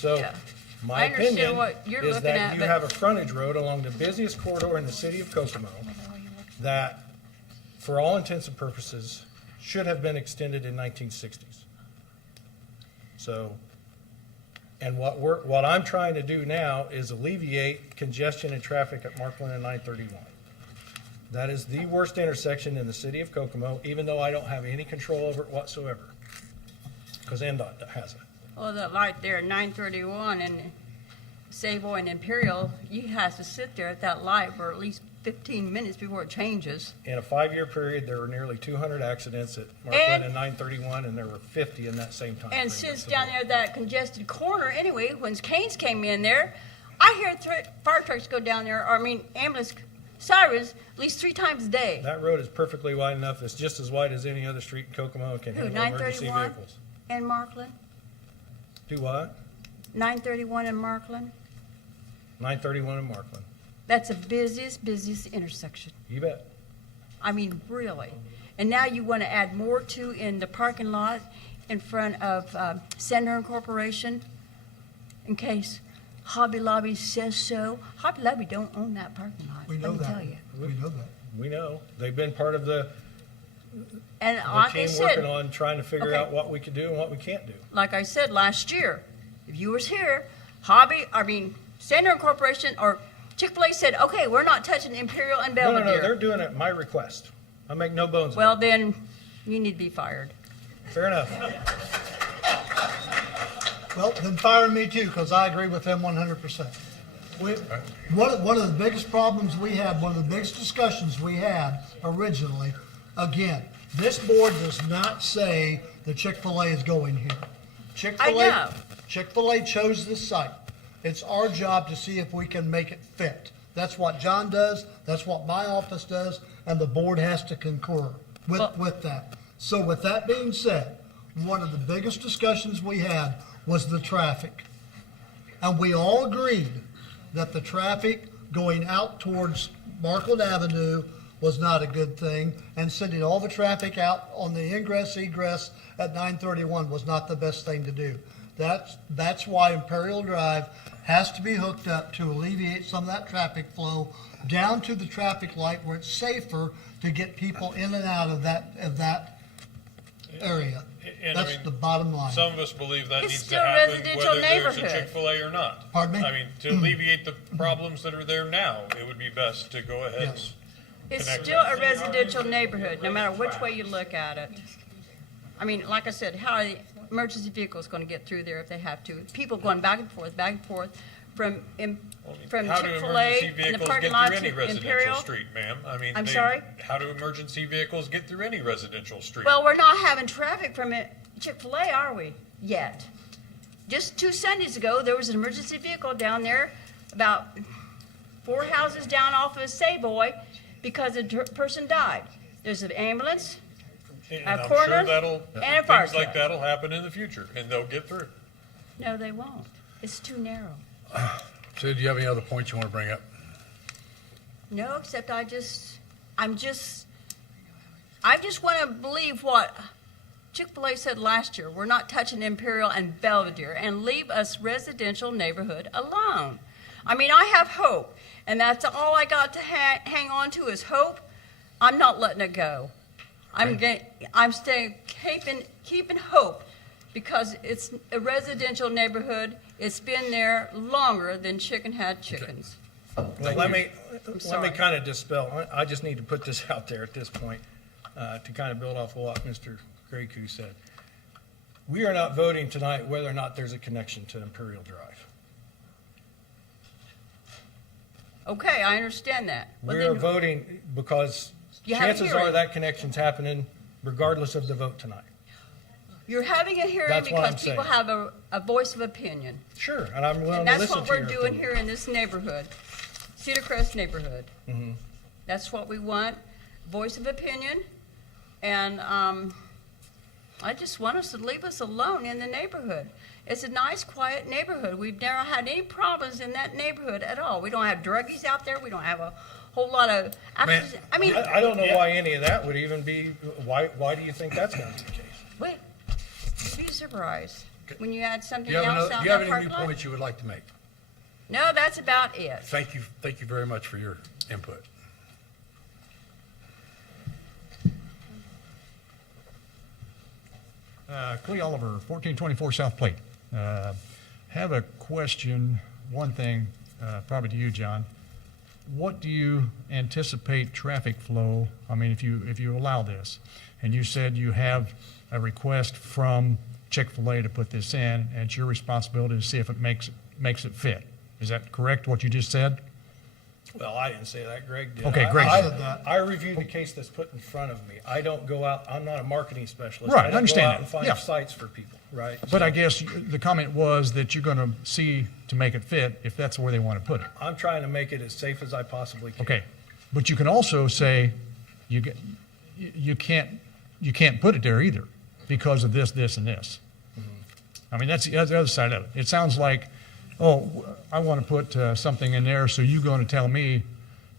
So Yeah. my I understand opinion what you're is looking that at, you but- have a frontage road along the busiest corridor in the city of Kokomo that, for all intents and purposes, should have been extended in 1960s. So, and what I'm trying to do now is alleviate congestion and traffic at Markland and 931. That is the worst intersection in the city of Kokomo, even though I don't have any control over it whatsoever, because NDOT has it. well, the light there, 931 and Savoy and Imperial, you have to sit there at that light for at least 15 minutes before it changes. In a 5-year period, there were nearly 200 accidents at Markland and 931, and there were 50 in that same time. And frame. since down there, that congested corner, anyway, when Canes came in there, I hear fire trucks go down there, or I mean, ambulance sirens at least 3 times a day. That road is perfectly wide enough. It's just as wide as any other street in Kokomo and can Who, handle emergency 931 vehicles. and Markland? Do what? 931 and Markland? 931 in Markland. That's the busiest intersection. You bet. I mean, really. And now you want to add more to in the parking lot in front of Center Corporation in case Hobby Lobby says so. Hobby Lobby don't own that parking lot. We know let me that. tell you. We know that. We know. They've been part of the And like I team working said, on trying to figure Okay. out what we could do and what we can't do. like I said last year, if you was here, Center Corporation or Chick-fil-A said, okay, we're not touching Imperial and No, Belvedere. they're doing it at my request. I make no bones. Well, then you need to be fired. Fair enough. Well, then fire me too, because I agree with them 100%. One of the biggest problems we had, one of the biggest discussions we had originally, again, this board does not say the Chick-fil-A is going here. I know. Chick-fil-A chose this site. It's our job to see if we can make it fit. That's what John does, that's what my office does, and the board has to concur with that. So with that being said, one of the biggest discussions we had was the traffic. And we all agreed that the traffic going out towards Markland Avenue was not a good thing, and sending all the traffic out on the ingress, egress at 931 was not the best thing to do. That's why Imperial Drive has to be hooked up to alleviate some of that traffic flow down to the traffic light where it's safer to get people in and out of that area. And I That's mean, the bottom line. Some of us believe that It's needs to still a happen residential whether there's a neighborhood. Chick-fil-A or not. Pardon me? I mean, to alleviate the problems that are there now, it would be best to go ahead. Yes. It's Connect still a residential neighborhood, no matter which way you look at it. I mean, like I said, how are the emergency vehicles going to get through there if they have to? People going back and forth from How do Chick-fil-A emergency in the vehicles parking get lot through any to residential Imperial. street, ma'am? I mean, I'm sorry? How do emergency vehicles get through any residential street? Well, we're not having traffic from Chick-fil-A, are we? Yet. Just 2 Sundays ago, there was an emergency vehicle down there about 4 houses down off of Savoy because a person died. There's an ambulance, And a I'm coroner, sure and a fire things like truck. that'll happen in the future, and they'll get through. No, they won't. It's too narrow. Sid, do you have any other points you want to bring up? No, except I just want to believe what Chick-fil-A said last year. We're not touching Imperial and Belvedere, and leave us residential neighborhood alone. I mean, I have hope, and that's all I got to hang on to is hope. I'm not letting it go. I'm staying keeping hope because it's a residential neighborhood. It's been there longer than Chicken had chickens. Well, let me sorry. kind of dispel. I just need to put this out there at this point to kind of build off of what Mr. Grayku said. We are not voting tonight whether or not there's a connection to Imperial Drive. Okay, I understand that. But We're then- voting because You have a chances hearing. are that connection's happening regardless of the vote tonight. You're having a hearing That's what I'm because people saying. have a voice of opinion. Sure, and I'm willing And to that's listen what to we're your doing opinion. here in this neighborhood, Cedar Crest neighborhood. Mhm. That's what we want, voice of opinion. And I just want us to leave us alone in the neighborhood. It's a nice, quiet neighborhood. We've never had any problems in that neighborhood at all. We don't have druggies out there. We don't have a whole lot of. I mean, I don't know why any of that would even be, why do you think that's gonna be the case? wait, you'd be surprised when you had Do something you have else another, out do you have in any that new parking lot. points you would like to make? No, that's about it. Thank you very much for your input. Clee Oliver, 1424 South Plate. Have a question, one thing, probably to you, John. What do you anticipate traffic flow, I mean, if you allow this, and you said you have a request from Chick-fil-A to put this in, and it's your responsibility to see if it makes it fit. Is that correct, what you just said? Well, I didn't say that, Greg did. Okay, Greg said that. I reviewed the case that's put in front of me. I don't go out, I'm not a marketing specialist. Right, I understand I don't that, go out yeah. and find sites for people, right? But I guess the comment was that you're gonna see to make it fit, if that's where they wanna put it. I'm trying to make it as safe as I possibly can. Okay, but you can also say, you can't put it there either, because of this, and this. I mean, that's the other side of it. It sounds like, oh, I want to put something in there, so you're going to tell me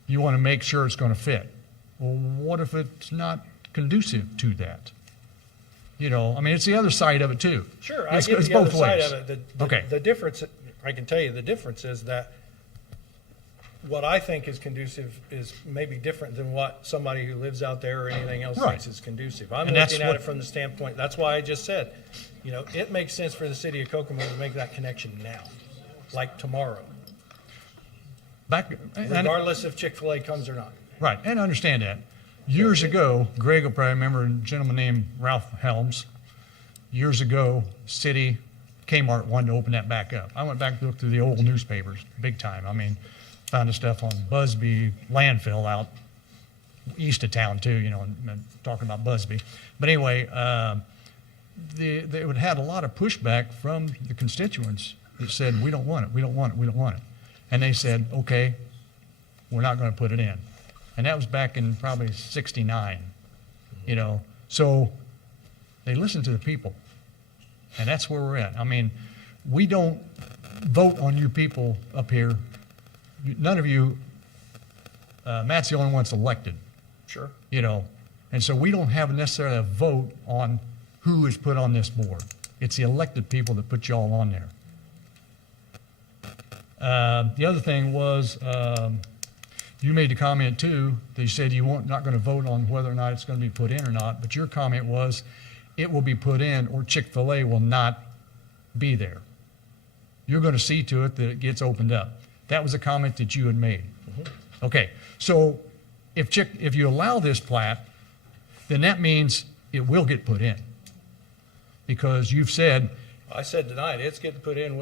you want to make sure it's going to fit. Well, what if it's not conducive to that? You know, I mean, it's the other side of it too. Sure, I It's get the both other side ways. of it. Okay. The difference, I can tell you, the difference is that what I think is conducive is maybe different than what somebody who lives out there or anything else Right. thinks is conducive. I'm And that's looking at what- it from the standpoint, that's why I just said, it makes sense for the city of Kokomo to make that connection now, like tomorrow, regardless if Chick-fil-A comes or not. Right, and I understand that. Years ago, Greg will probably remember a gentleman named Ralph Helms. Years ago, city, Kmart wanted to open that back up. I went back and looked through the old newspapers, big time. I mean, found the stuff on Busby landfill out east of town too, and talking about Busby. But anyway, they would had a lot of pushback from the constituents that said, we don't want it, we don't want it, we don't want it. And they said, okay, we're not going to put it in. And that was back in probably 69, So they listened to the people. And that's where we're at. I mean, we don't vote on you people up here. None of you, Matt's the only one that's elected. Sure. And so we don't have necessarily a vote on who is put on this board. It's the elected people that put y'all on there. The other thing was, you made the comment too, that you said you not going to vote on whether or not it's going to be put in or not, but your comment was, it will be put in or Chick-fil-A will not be there. You're going to see to it that it gets opened up. That was a comment that you had made. Okay, so if you allow this plat, then that means it will get put in. Because you've said, I said tonight, it's getting put in,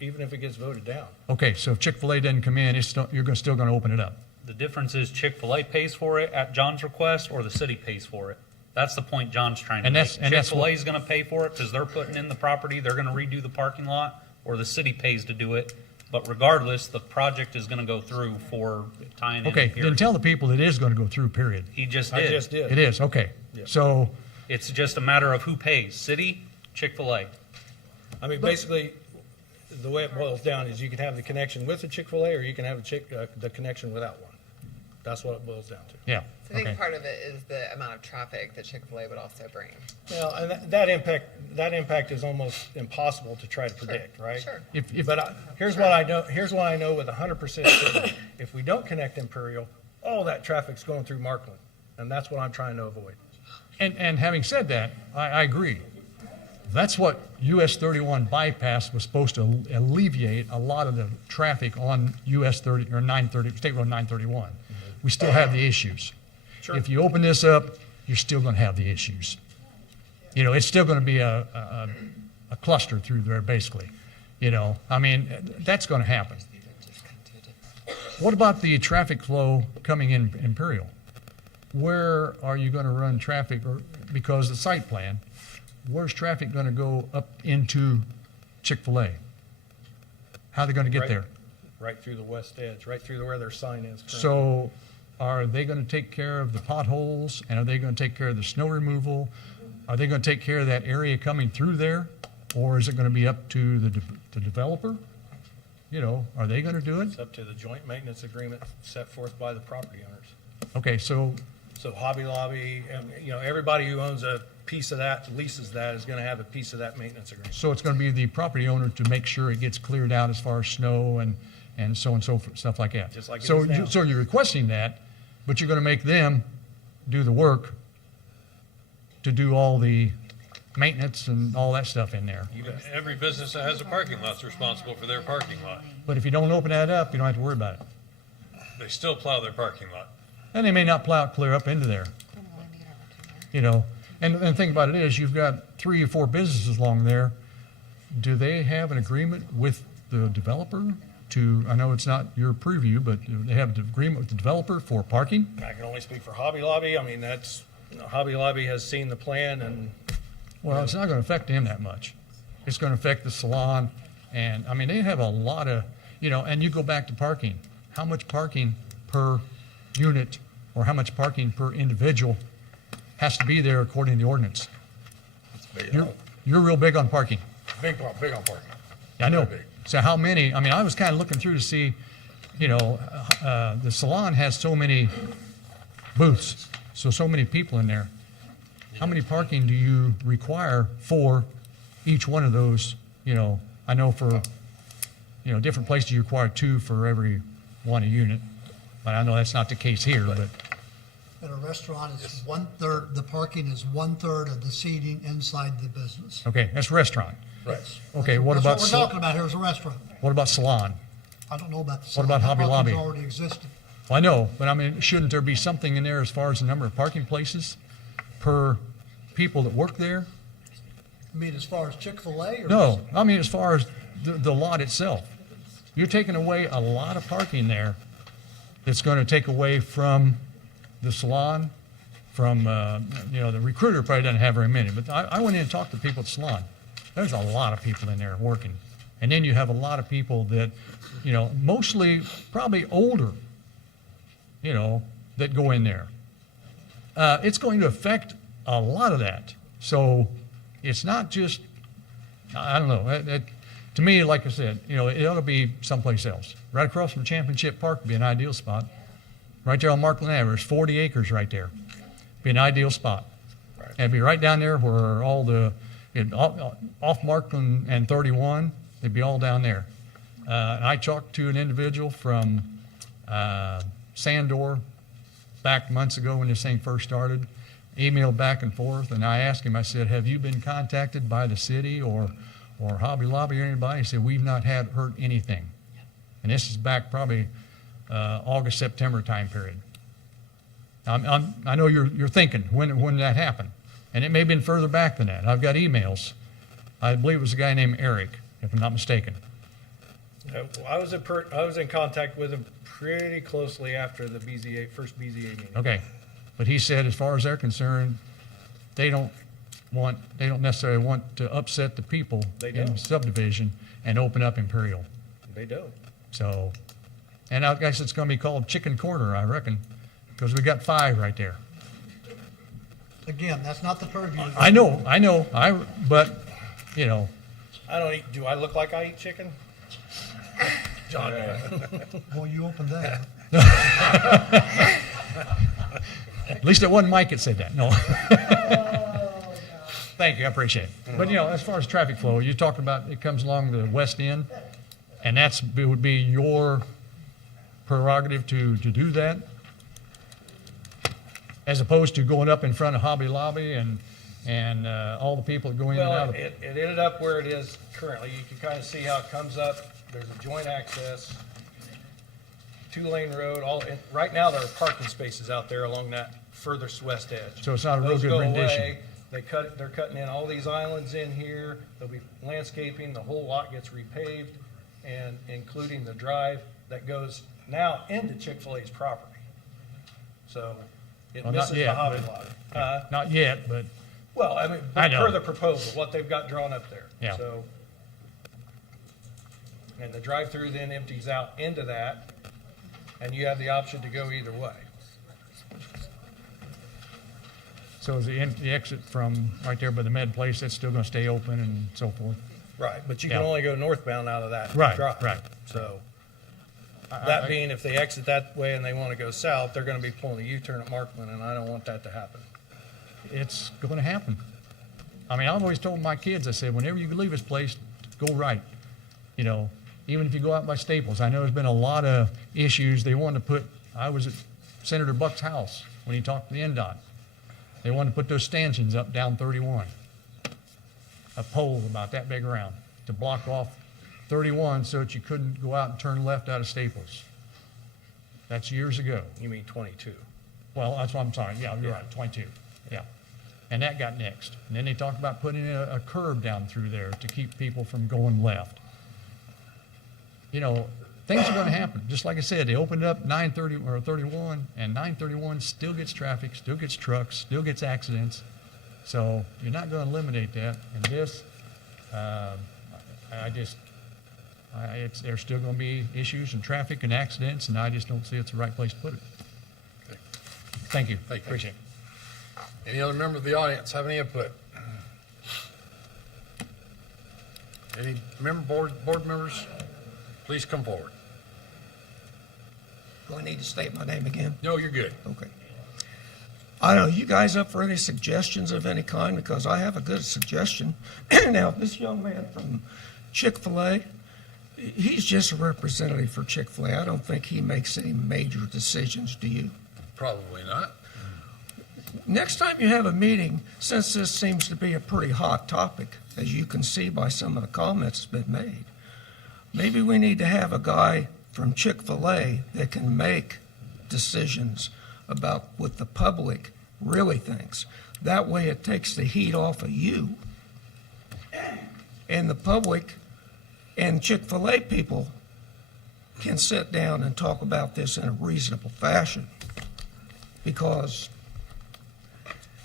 even if it gets voted down. okay, so if Chick-fil-A doesn't come in, you're still going to open it up. The difference is Chick-fil-A pays for it at John's request, or the city pays for it. That's the point John's trying to And make. that's- and that's Chick-fil-A is going to pay for it because they're putting in the property, they're going to redo the parking lot, or the city pays to do it. But regardless, the project is going to go through for tying in. Okay, period. then tell the people it is going to go through, period. He just I did. just did. It is, okay. Yeah. So, It's just a matter of who pays, city, Chick-fil-A. I mean, basically, the way it boils down is you can have the connection with the Chick-fil-A or you can have the connection without one. That's what it boils down to. yeah, So I think okay. part of it is the amount of traffic that Chick-fil-A would also bring. Well, and that impact is almost impossible to try to predict, right? Sure. But here's what I know. Here's what I know with 100% certainty: if we don't connect Imperial, all that traffic's going through Markland, and that's what I'm trying to avoid. And having said that, I agree. That's what US 31 bypass was supposed to alleviate a lot of the traffic on US 30 or 930, State Road 931. We still have the issues. Sure. If you open this up, you're still going to have the issues. It's still going to be a cluster through there, basically. I mean, that's going to happen. What about the traffic flow coming in Imperial? Where are you going to run traffic, or because the site plan, where's traffic going to go up into Chick-fil-A? How are they going to get Right- there? Right through the west edge, right through where their sign is currently. So are they going to take care of the potholes, and are they going to take care of the snow removal? are they gonna take care of that area coming through there? Or is it gonna be up to the developer? You know, are they gonna do it? It's up to the joint maintenance agreement set forth by the property owners. Okay, so, So Hobby Lobby, and, you know, everybody who owns a piece of that, leases that, is gonna have a piece of that maintenance agreement. so it's gonna be the property owner to make sure it gets cleared out as far as snow and so forth, stuff like that. Just like it So is now. so you're requesting that, but you're gonna make them do the work to do all the maintenance and all that stuff in there. Every business that has a parking lot's responsible for their parking lot. But if you don't open that up, you don't have to worry about it. They still plow their parking lot. And they may not plow it clear up into there. You know, and the thing about it is, you've got 3 or 4 businesses along there. Do they have an agreement with the developer to, I know it's not your purview, but do they have an agreement with the developer for parking? I can only speak for Hobby Lobby. I mean, Hobby Lobby has seen the plan, and Well, it's not gonna affect them that much. It's gonna affect the salon, and, I mean, they have a lot of, you know, and you go back to parking. How much parking per unit, or how much parking per individual has to be there according to the ordinance? You're real big on parking. Big on parking. I know. Very big. So how many, I mean, I was kind of looking through to see, you know, the salon has so many booths, so many people in there. How many parking do you require for each one of those? You know, I know for, you know, different places you require 2 for every one a unit, but I know that's not the case here, but. At a restaurant, it's 1/3, the parking is 1/3 of the seating inside the business. Okay, that's restaurant. Right. Okay, what That's about, what we're talking about here is a restaurant. what about salon? I don't know about the. What about that Hobby Lobby? parking's already existed. Well, I know, but I mean, shouldn't there be something in there as far as the number of parking places per people that work there? I mean, as far as Chick-fil-A or? No, I mean, as far as the lot itself. You're taking away a lot of parking there that's gonna take away from the salon, from, you know, the recruiter probably doesn't have very many, but I went in and talked to people at the salon. There's a lot of people in there working. And then you have a lot of people that, you know, mostly probably older, you know, that go in there. It's going to affect a lot of that. So it's not just, I don't know. To me, like I said, you know, it ought to be someplace else. Right across from Championship Park would be an ideal spot. Right there on Markland Avenue, there's 40 acres right there. Be an ideal spot. And it'd be right down there where all the, off Markland and 31, they'd be all down there. I talked to an individual from Sandor back months ago when this thing first started, emailed back and forth, and I asked him, I said, have you been contacted by the city or Hobby Lobby or anybody? He said, we've not heard anything. And this is back probably August, September time period. I know you're thinking, when did that happen? And it may have been further back than that. I've got emails. I believe it was a guy named Eric, if I'm not mistaken. I was in contact with him pretty closely after the first BZA meeting. Okay, but he said, as far as they're concerned, they don't necessarily want to upset the people They in the don't. subdivision and open up Imperial. They don't. So, and I guess it's gonna be called Chicken Corner, I reckon, because we got 5 right there. Again, that's not the purview. I know, but, you know, I don't eat, do I look like I eat chicken? John. Well, you opened that. at least it wasn't Mike that said that, no. Thank you, I appreciate it. But, you know, as far as traffic flow, you're talking about it comes along the west end, and it would be your prerogative to do that, as opposed to going up in front of Hobby Lobby and all the people that go in and out Well, of it ended up where it is currently. You can kind of see how it comes up. There's a joint access, 2-lane road. Right now, there are parking spaces out there along that furthest west edge. So it's not a real Those good go rendition. away. They're cutting in all these islands in here. There'll be landscaping. The whole lot gets repaved, and including the drive that goes now into Chick-fil-A's property. So it Well, not misses the yet, Hobby but- Lobby. Not yet, but, Well, I mean, I know. per the proposal, what they've got drawn up there. Yeah. So, and the drive-through then empties out into that, and you have the option to go either way. So is the exit from right there by the med place, that's still gonna stay open and so forth? Right, but you can Yeah. only go northbound out of that Right, drive. right. So, I- that being, if they exit that way and they want to go south, they're going to be pulling a U-turn at Markman, and I don't want that to happen. It's gonna happen. I mean, I've always told my kids, I said, whenever you leave this place, go right. You know, even if you go out by Staples, I know there's been a lot of issues. They wanted to put, I was at Senator Buck's house when he talked to the NDOT. They wanted to put those stanchions up down 31. A pole about that big around to block off 31 so that you couldn't go out and turn left out of Staples. That's years ago. You mean 22? Well, that's what I'm sorry. Yeah, you're right, 22. Yeah. And that got nixed. And then they talked about putting a curb down through there to keep people from going left. You know, things are going to happen. Just like I said, they opened up 930 or 31, and 931 still gets traffic, still gets trucks, still gets accidents. So you're not going to eliminate that. And this, there's still going to be issues and traffic and accidents, and I just don't see it's the right place to put it. Thank you. Thank you. Appreciate it. Any other member of the audience have any input? Any board members, please come forward. Do I need to state my name again? No, you're good. Okay. I don't know, you guys up for any suggestions of any kind? Because I have a good suggestion. Now, this young man from Chick-fil-A, he's just a representative for Chick-fil-A. I don't think he makes any major decisions, do you? Probably not. Next time you have a meeting, since this seems to be a pretty hot topic, as you can see by some of the comments that's been made, maybe we need to have a guy from Chick-fil-A that can make decisions about what the public really thinks. That way it takes the heat off of you. And the public and Chick-fil-A people can sit down and talk about this in a reasonable fashion. Because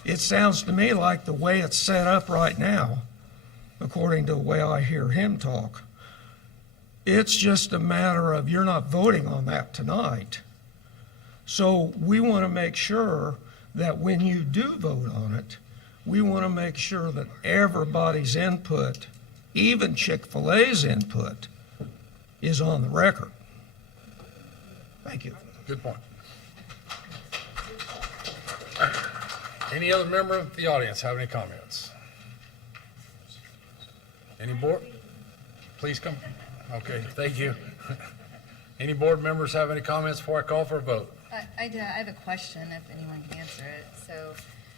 it sounds to me like the way it's set up right now, according to the way I hear him talk, it's just a matter of you're not voting on that tonight. So we want to make sure that when you do vote on it, we want to make sure that everybody's input, even Chick-fil-A's input, is on the record. Thank you. Good point. Any other member of the audience have any comments? Any board? Please come. Okay, thank you. Any board members have any comments before I call for a vote? I do. I have a question if anyone can answer it. So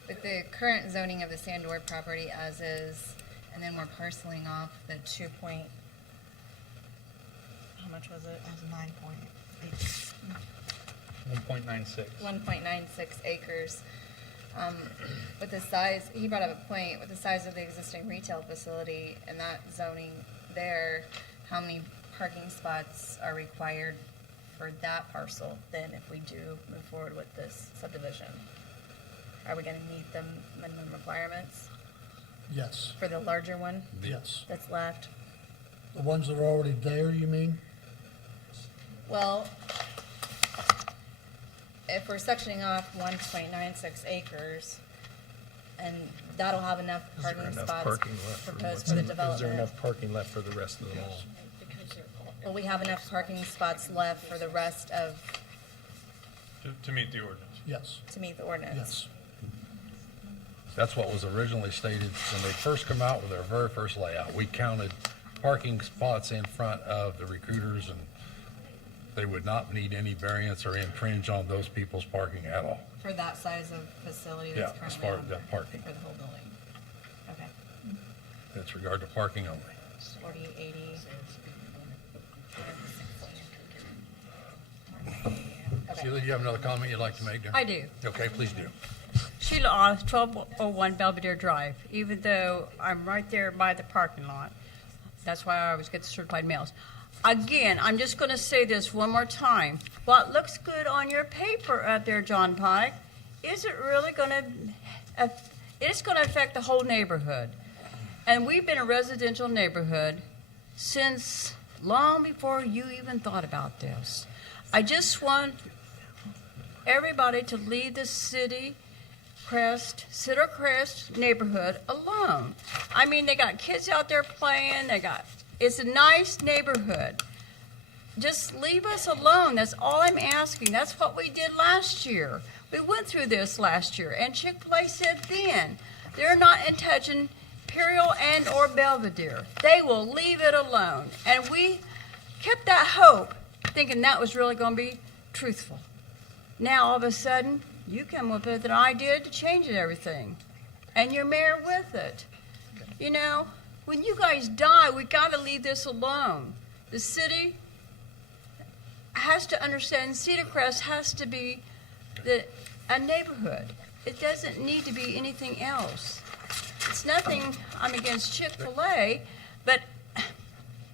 with the current zoning of the Sandor property as is, and then we're parceling off the How much was it? It was 9.8. 1.96. 1.96 acres. With the size, he brought up a point, with the size of the existing retail facility and that zoning there, how many parking spots are required for that parcel then if we do move forward with this subdivision? Are we gonna meet the minimum requirements Yes, for the larger one yes. that's left? The ones that are already there, you mean? Well, if we're sectioning off 1.96 acres, and that'll have enough Is there parking enough spots parking left for proposed what's for the in- Is there development. enough parking left for the rest of the mall? Will we have enough parking spots left for the rest of, To meet the ordinance. Yes, to meet the ordinance? yes. That's what was originally stated when they first come out with their very first layout. We counted parking spots in front of the recruiters, and they would not need any variance or infringe on those people's parking at all. For that size of facility Yeah, that's as currently far on as there? that parking. For the whole building? Okay. That's regard to parking only. 40, 80. Sheila, do you have another comment you'd like to make there? I do. Okay, please do. Sheila Oz, 1201 Belvedere Drive, even though I'm right there by the parking lot. That's why I always get the certified mails. Again, I'm just going to say this one more time. What looks good on your paper out there, John Pike, is it really going to, it's going to affect the whole neighborhood. And we've been a residential neighborhood since long before you even thought about this. I just want everybody to leave the city Cedar Crest neighborhood alone. I mean, they got kids out there playing, it's a nice neighborhood. Just leave us alone, that's all I'm asking. That's what we did last year. We went through this last year, and Chick-fil-A said then, they're not in touching Imperial and or Belvedere. They will leave it alone. And we kept that hope, thinking that was really going to be truthful. Now, all of a sudden, you come up with an idea to change everything. And your mayor with it. You know, when you guys die, we got to leave this alone. The city has to understand Cedar Crest has to be a neighborhood. It doesn't need to be anything else. It's nothing, I'm against Chick-fil-A, but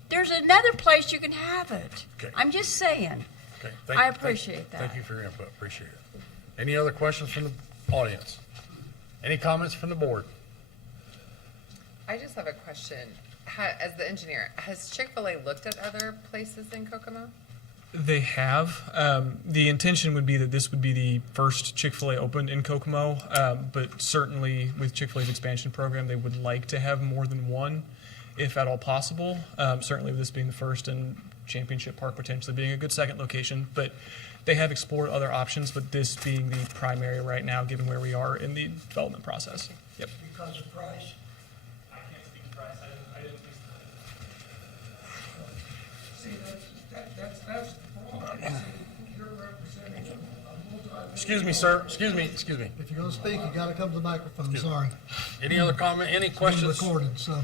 there's another place you can have it. Okay. I'm just saying. Okay. I appreciate that. Thank you for your input. Appreciate it. Any other questions from the audience? Any comments from the board? I just have a question. As the engineer, has Chick-fil-A looked at other places in Kokomo? They have. The intention would be that this would be the first Chick-fil-A opened in Kokomo, but certainly with Chick-fil-A's expansion program, they would like to have more than one, if at all possible. Certainly with this being the first and Championship Park potentially being a good second location, but they have explored other options, but this being the primary right now, given where we are in the development process. Yep. Because of price? I can't speak to price. I didn't See, that's the problem. You're representing a multi- Excuse me, sir. Excuse me. If you're gonna speak, you gotta come to the microphone, sorry. Any other comment, any It's questions? being recorded, so.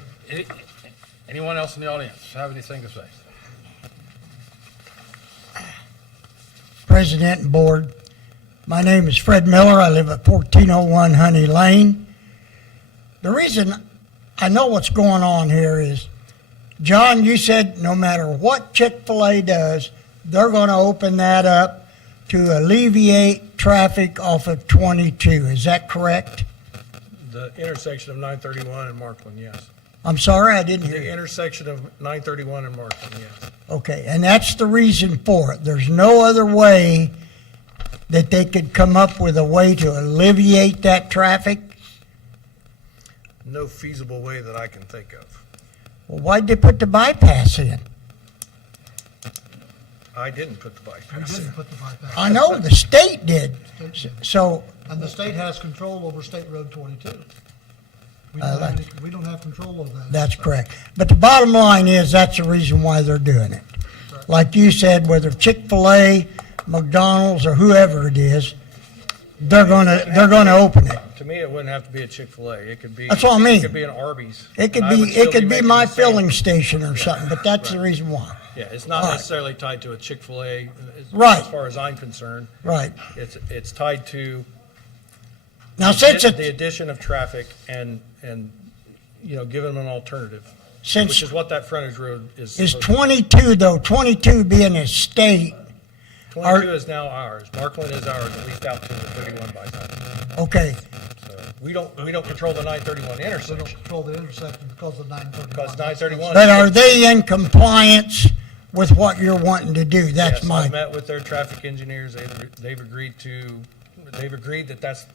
Anyone else in the audience have anything to say? President and Board. My name is Fred Miller. I live at 1401 Honey Lane. The reason I know what's going on here is, John, you said no matter what Chick-fil-A does, they're going to open that up to alleviate traffic off of 22. Is that correct? The intersection of 931 and Markland, yes. I'm sorry, I didn't hear The you. intersection of 931 and Markland, yes. Okay, and that's the reason for it. There's no other way that they could come up with a way to alleviate that traffic? No feasible way that I can think of. Well, why'd they put the bypass in? I didn't put the We bypass didn't in. put the bypass. I know the state did. So, And the state has control over State Road 22. We Uh, don't have we don't have control of that. that's correct. But the bottom line is, that's the reason why they're doing it. Like you said, whether Chick-fil-A, McDonald's, or whoever it is, they're gonna open it. To me, it wouldn't have to be a Chick-fil-A. It could be. That's what I mean. It could be an Arby's. It could And I would be, still it could be making my the same- filling station or something, but that's the reason why. Yeah, it's not All right. necessarily tied to a Chick-fil-A, Right. as far as I'm concerned. Right. It's tied to Now, since the it's, addition of traffic and, you know, giving them an alternative, Since- which is what that frontage road is. is supposed to be. 22 though, 22 being a state, 22 is now ours. Markland is ours, at least out to the 31 bypass. okay, So we don't control the 931 We don't intersection. control the intersection because of 931. Because 931. but are they in compliance with what you're wanting to do? That's Yes, my, I've met with their traffic engineers. They've agreed that that's,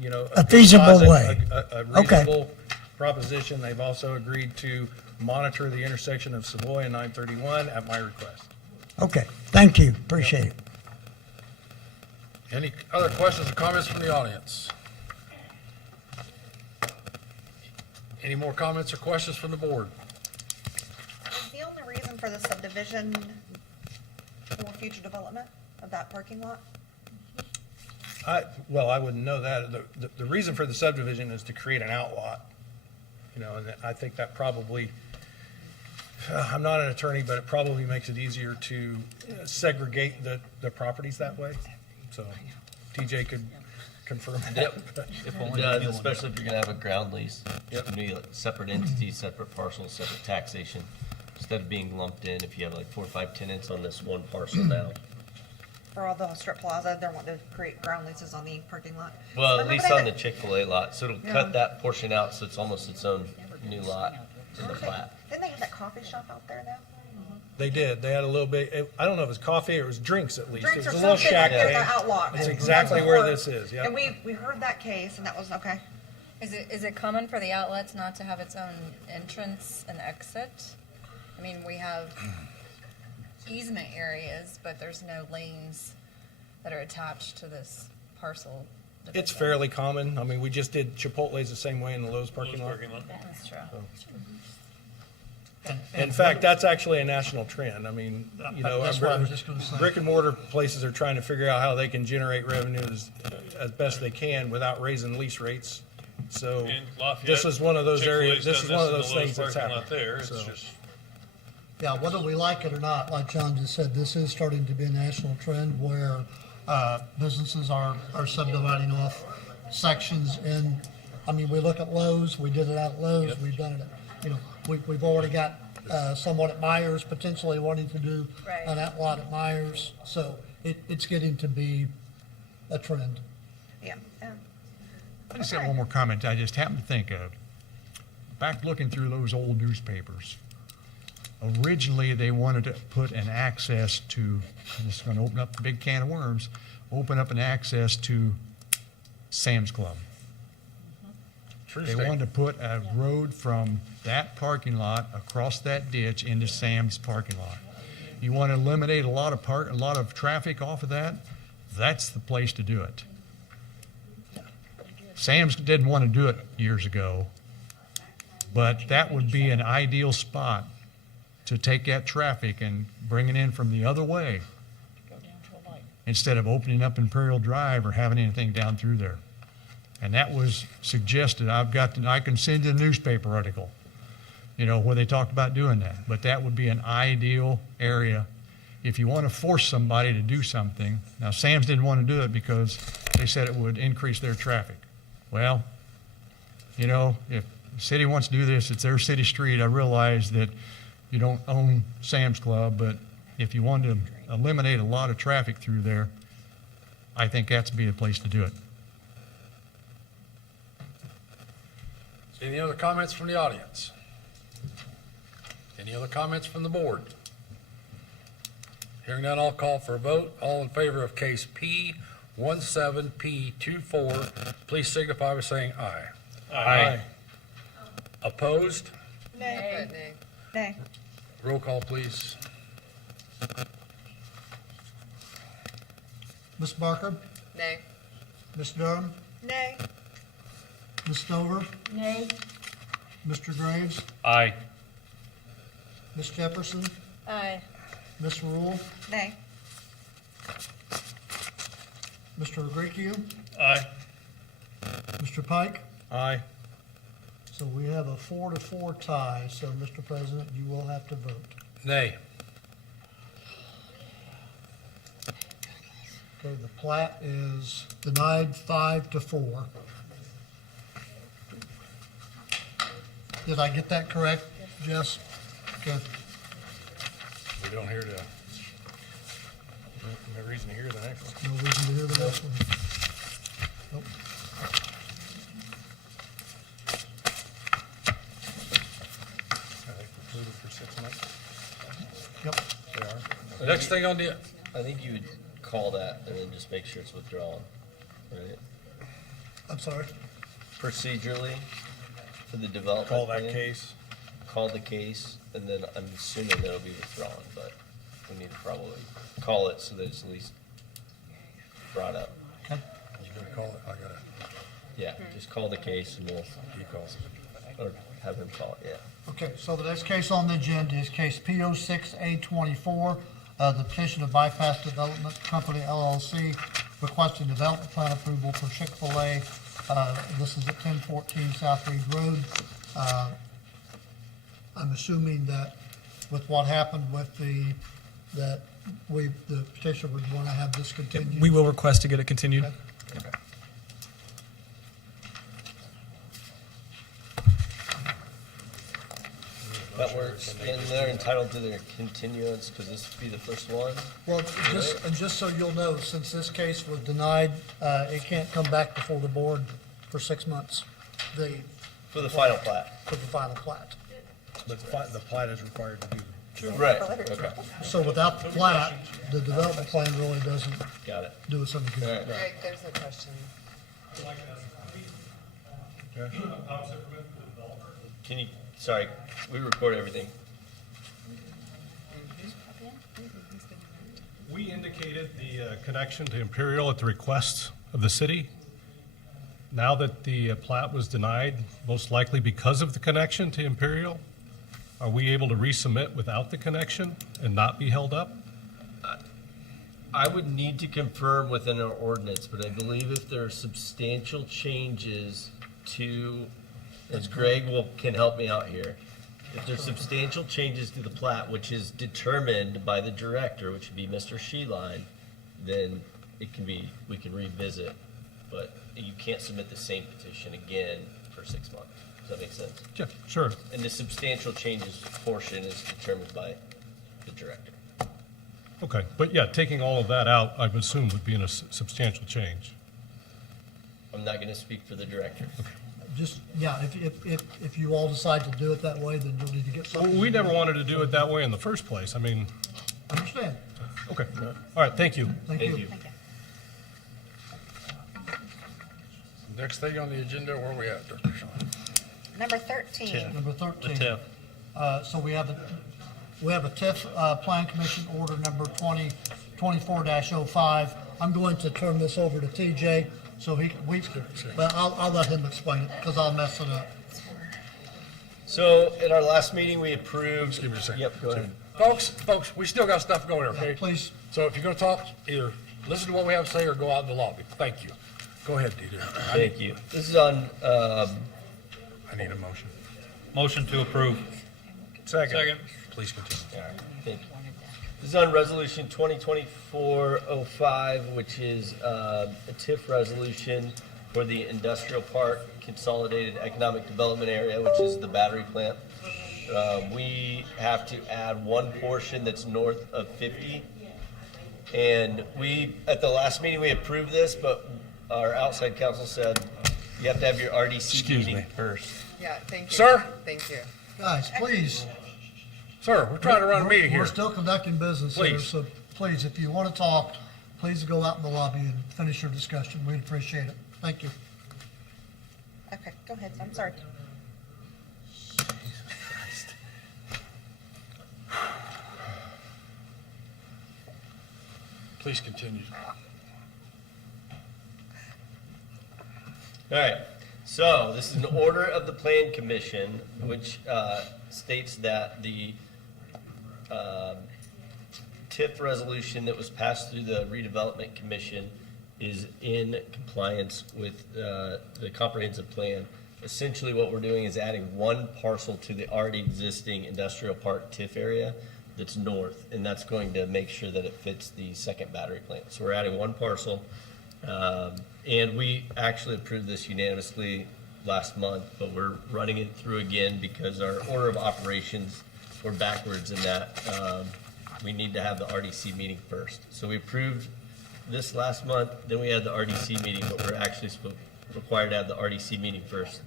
you know. A feasible composite, way. A Okay. reasonable proposition. They've also agreed to monitor the intersection of Savoy and 931 at my request. okay, thank you, appreciate it. Any other questions or comments from the audience? Any more comments or questions from the board? Is the only reason for the subdivision for future development of that parking lot? Well, I wouldn't know that. The reason for the subdivision is to create an outlot. You know, and I think that probably, I'm not an attorney, but it probably makes it easier to segregate the properties that way. So TJ could confirm that. If only Yeah, the new one. especially if you're gonna have a ground lease. It's gonna be like separate entities, separate parcels, separate taxation, instead of being lumped in, if you have like 4 or 5 tenants on this one parcel now. For all the strip plaza, they're wanting to create ground leases on the parking lot. Well, at Remember least they on the had- Chick-fil-A lot, so it'll Yeah. cut that portion out, so it's almost its own new lot in the plat. Didn't they have that coffee shop out there now? They did. They had a little bit, I don't know if it was coffee or it was drinks at least. Drinks It or was a little something shack at the thing. outlot. It's And exactly that's where what- this is, yeah. And we heard that case, and that was okay. Is it common for the outlets not to have its own entrance and exit? I mean, we have easement areas, but there's no lanes that are attached to this parcel. It's fairly common. I mean, we just did Chipotle's the same way in the Lowe's parking lot. That's true. In fact, that's actually a national trend. I mean, you know, That's what I was just gonna say. brick and mortar places are trying to figure out how they can generate revenues as best they can without raising lease rates. So In Lafayette, this is one of those areas, Chick-fil-A's this is done one of this those in the things Lowe's that's parking lot happening. there. It's So- just, Yeah, whether we like it or not, like John just said, this is starting to be a national trend where businesses are subdividing off sections. And, I mean, we look at Lowe's, we did it at Lowe's, we've done it at, you know, we've already got someone at Myers potentially wanting to do Right. an outlot at Myers. So it's getting to be a trend. Yeah. I just got one more comment I just happened to think of. Back looking through those old newspapers, originally they wanted to put an access to, and this is going to open up a big can of worms, open up an access to Sam's Club. true They statement. wanted to put a road from that parking lot across that ditch into Sam's parking lot. You want to eliminate a lot of traffic off of that, that's the place to do it. Sam's didn't want to do it years ago, but that would be an ideal spot to take that traffic and bring it in from the other way instead of opening up Imperial Drive or having anything down through there. And that was suggested. I can send you a newspaper article, you know, where they talked about doing that. But that would be an ideal area if you want to force somebody to do something. Now, Sam's didn't want to do it because they said it would increase their traffic. Well, you know, if the city wants to do this, it's their city street. I realize that you don't own Sam's Club, but if you want to eliminate a lot of traffic through there, I think that's be the place to do it. Any other comments from the audience? Any other comments from the board? Hearing none, I'll call for a vote. All in favor of case P17P24, please signify by saying aye. Aye. Opposed? Nay. Nay. Roll call, please. Ms. Barker? Nay. Ms. Durham? Nay. Ms. Stover? Nay. Mr. Graves? Aye. Ms. Jefferson? Aye. Ms. Rule? Nay. Mr. Agricchio? aye. Mr. Pike? Aye. So we have a 4-4 tie, so Mr. President, you will have to vote. Nay. Okay, the plat is denied 5-4. Did I get that correct, Jess? Okay. We don't hear the, No reason to hear the next one. No reason to hear the next one. Nope. Are they approved for 6 months? Yep. They are. the next thing on the, I think you would call that and then just make sure it's withdrawn, right? I'm sorry? Procedurally, for the development. Call that plan, case. Call the case, and then I'm assuming that it'll be withdrawn, but we need to probably call it so that it's at least brought up. Okay. you gonna call it, I gotta, Yeah, just call the case and we'll, he calls it. or have him call it, yeah. Okay, so the next case on the agenda is case P06A24, the petition of Bypass Development Company LLC requesting development plan approval for Chick-fil-A. This is at 1014 South Reed Road. I'm assuming that with what happened with the petitioner would want to have this continued. We will request to get it continued. Okay. That works, and they're entitled to their continuance, because this would be the first one. Well, just so you'll know, since this case was denied, it can't come back before the board for 6 months. For the final plat. For the final plat. But the plat is required to do Right, okay. So without the plat, the development plan really doesn't Got it. do us any good. All right. Greg, there's a question. Can you, sorry, we record everything. We indicated the connection to Imperial at the request of the city. Now that the plat was denied, most likely because of the connection to Imperial, are we able to resubmit without the connection and not be held up? I would need to confirm within our ordinance, but I believe if there are substantial changes to, as Greg can help me out here. If there's substantial changes to the plat, which is determined by the director, which would be Mr. Sheline, then we can revisit. But you can't submit the same petition again for 6 months. Does that make sense? Yeah, sure. And the substantial changes portion is determined by the director. Okay, but yeah, taking all of that out, I would assume would be in a substantial change. I'm not going to speak for the director. Just, yeah, if you all decide to do it that way, then you'll need to get Well, something. we never wanted to do it that way in the first place. I mean, Understand? okay. All right, thank you. Thank you. Next thing on the agenda, where are we at, Dr. Sean? Number 13. Number 13. The TIF. So we have a TIF, Plan Commission Order number 2024-05. I'm going to turn this over to TJ, so well, I'll let him explain it, because I'll mess it up. So at our last meeting, we approved. Just give me a second. Yep, go ahead. Folks, we still got stuff going here, okay? Please. So if you're gonna talk, either listen to what we have to say or go out in the lobby. Thank you. Go ahead, Dieter. Thank you. This is on, I need a motion. Motion to approve. Second. Please continue. all right, thank you. This is on Resolution 2024-05, which is a TIF resolution for the Industrial Park Consolidated Economic Development Area, which is the battery plant. We have to add one portion that's north of 50. And at the last meeting, we approved this, but our outside counsel said you have to have your RDC meeting first. Yeah, thank you. Sir? Thank you. Guys, please. Sir, we're trying to run a meeting here. We're still conducting business here, Please. so please, if you want to talk, please go out in the lobby and finish your discussion. We'd appreciate it. Thank you. Okay, go ahead. I'm sorry. Please continue. All right, so this is an order of the Plan Commission, which states that the TIF resolution that was passed through the redevelopment commission is in compliance with the comprehensive plan. Essentially, what we're doing is adding one parcel to the already existing industrial park TIF area that's north, and that's going to make sure that it fits the second battery plant. So we're adding one parcel, and we actually approved this unanimously last month, but we're running it through again because our order of operations were backwards in that we need to have the RDC meeting first. So we approved this last month, then we had the RDC meeting, but we're actually required to have the RDC meeting first,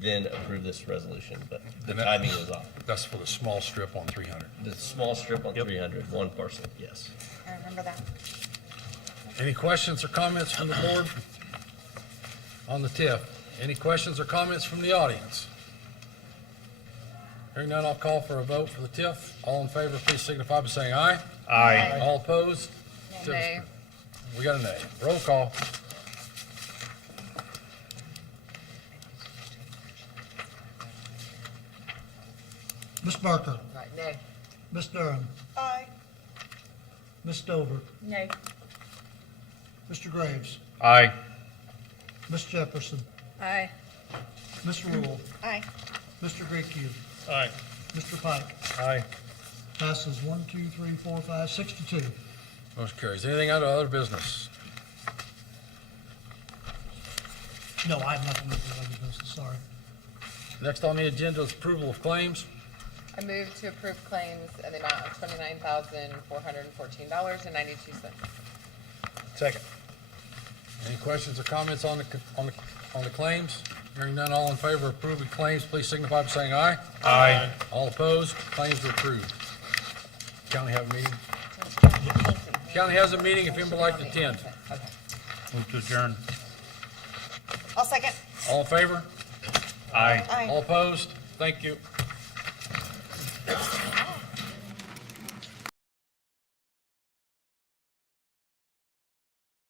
then approve this resolution, but the timing was off. That's for the small strip on 300. The small strip on 300, one parcel, yes. I remember that. Any questions or comments from the board on the TIF? Any questions or comments from the audience? Hearing none, I'll call for a vote for the TIF. All in favor, please signify by saying aye. Aye. All opposed? Nay. We got a nay. Roll call. Ms. Barker, Right, nay. Ms. Durham, Aye. Ms. Stover, Nay. Mr. Graves, Aye. Ms. Jefferson, Aye. Ms. Rule, Aye. Mr. Graycube, Aye. Mr. Pike. Aye. Passes 1, 2, 3, 4, 5, 6 to 2. Motion carries. Anything out of other business? No, I have nothing with the other business, sorry. Next on the agenda is approval of claims. I move to approve claims in the amount of $29,414.92. Second. Any questions or comments on the claims? Hearing none, all in favor of approving claims, please signify by saying aye. Aye. All opposed? Claims are approved. County have a meeting? County has a meeting if anybody would like to attend. Move to adjourn. I'll second. All in favor? Aye. Aye. All opposed? Thank you.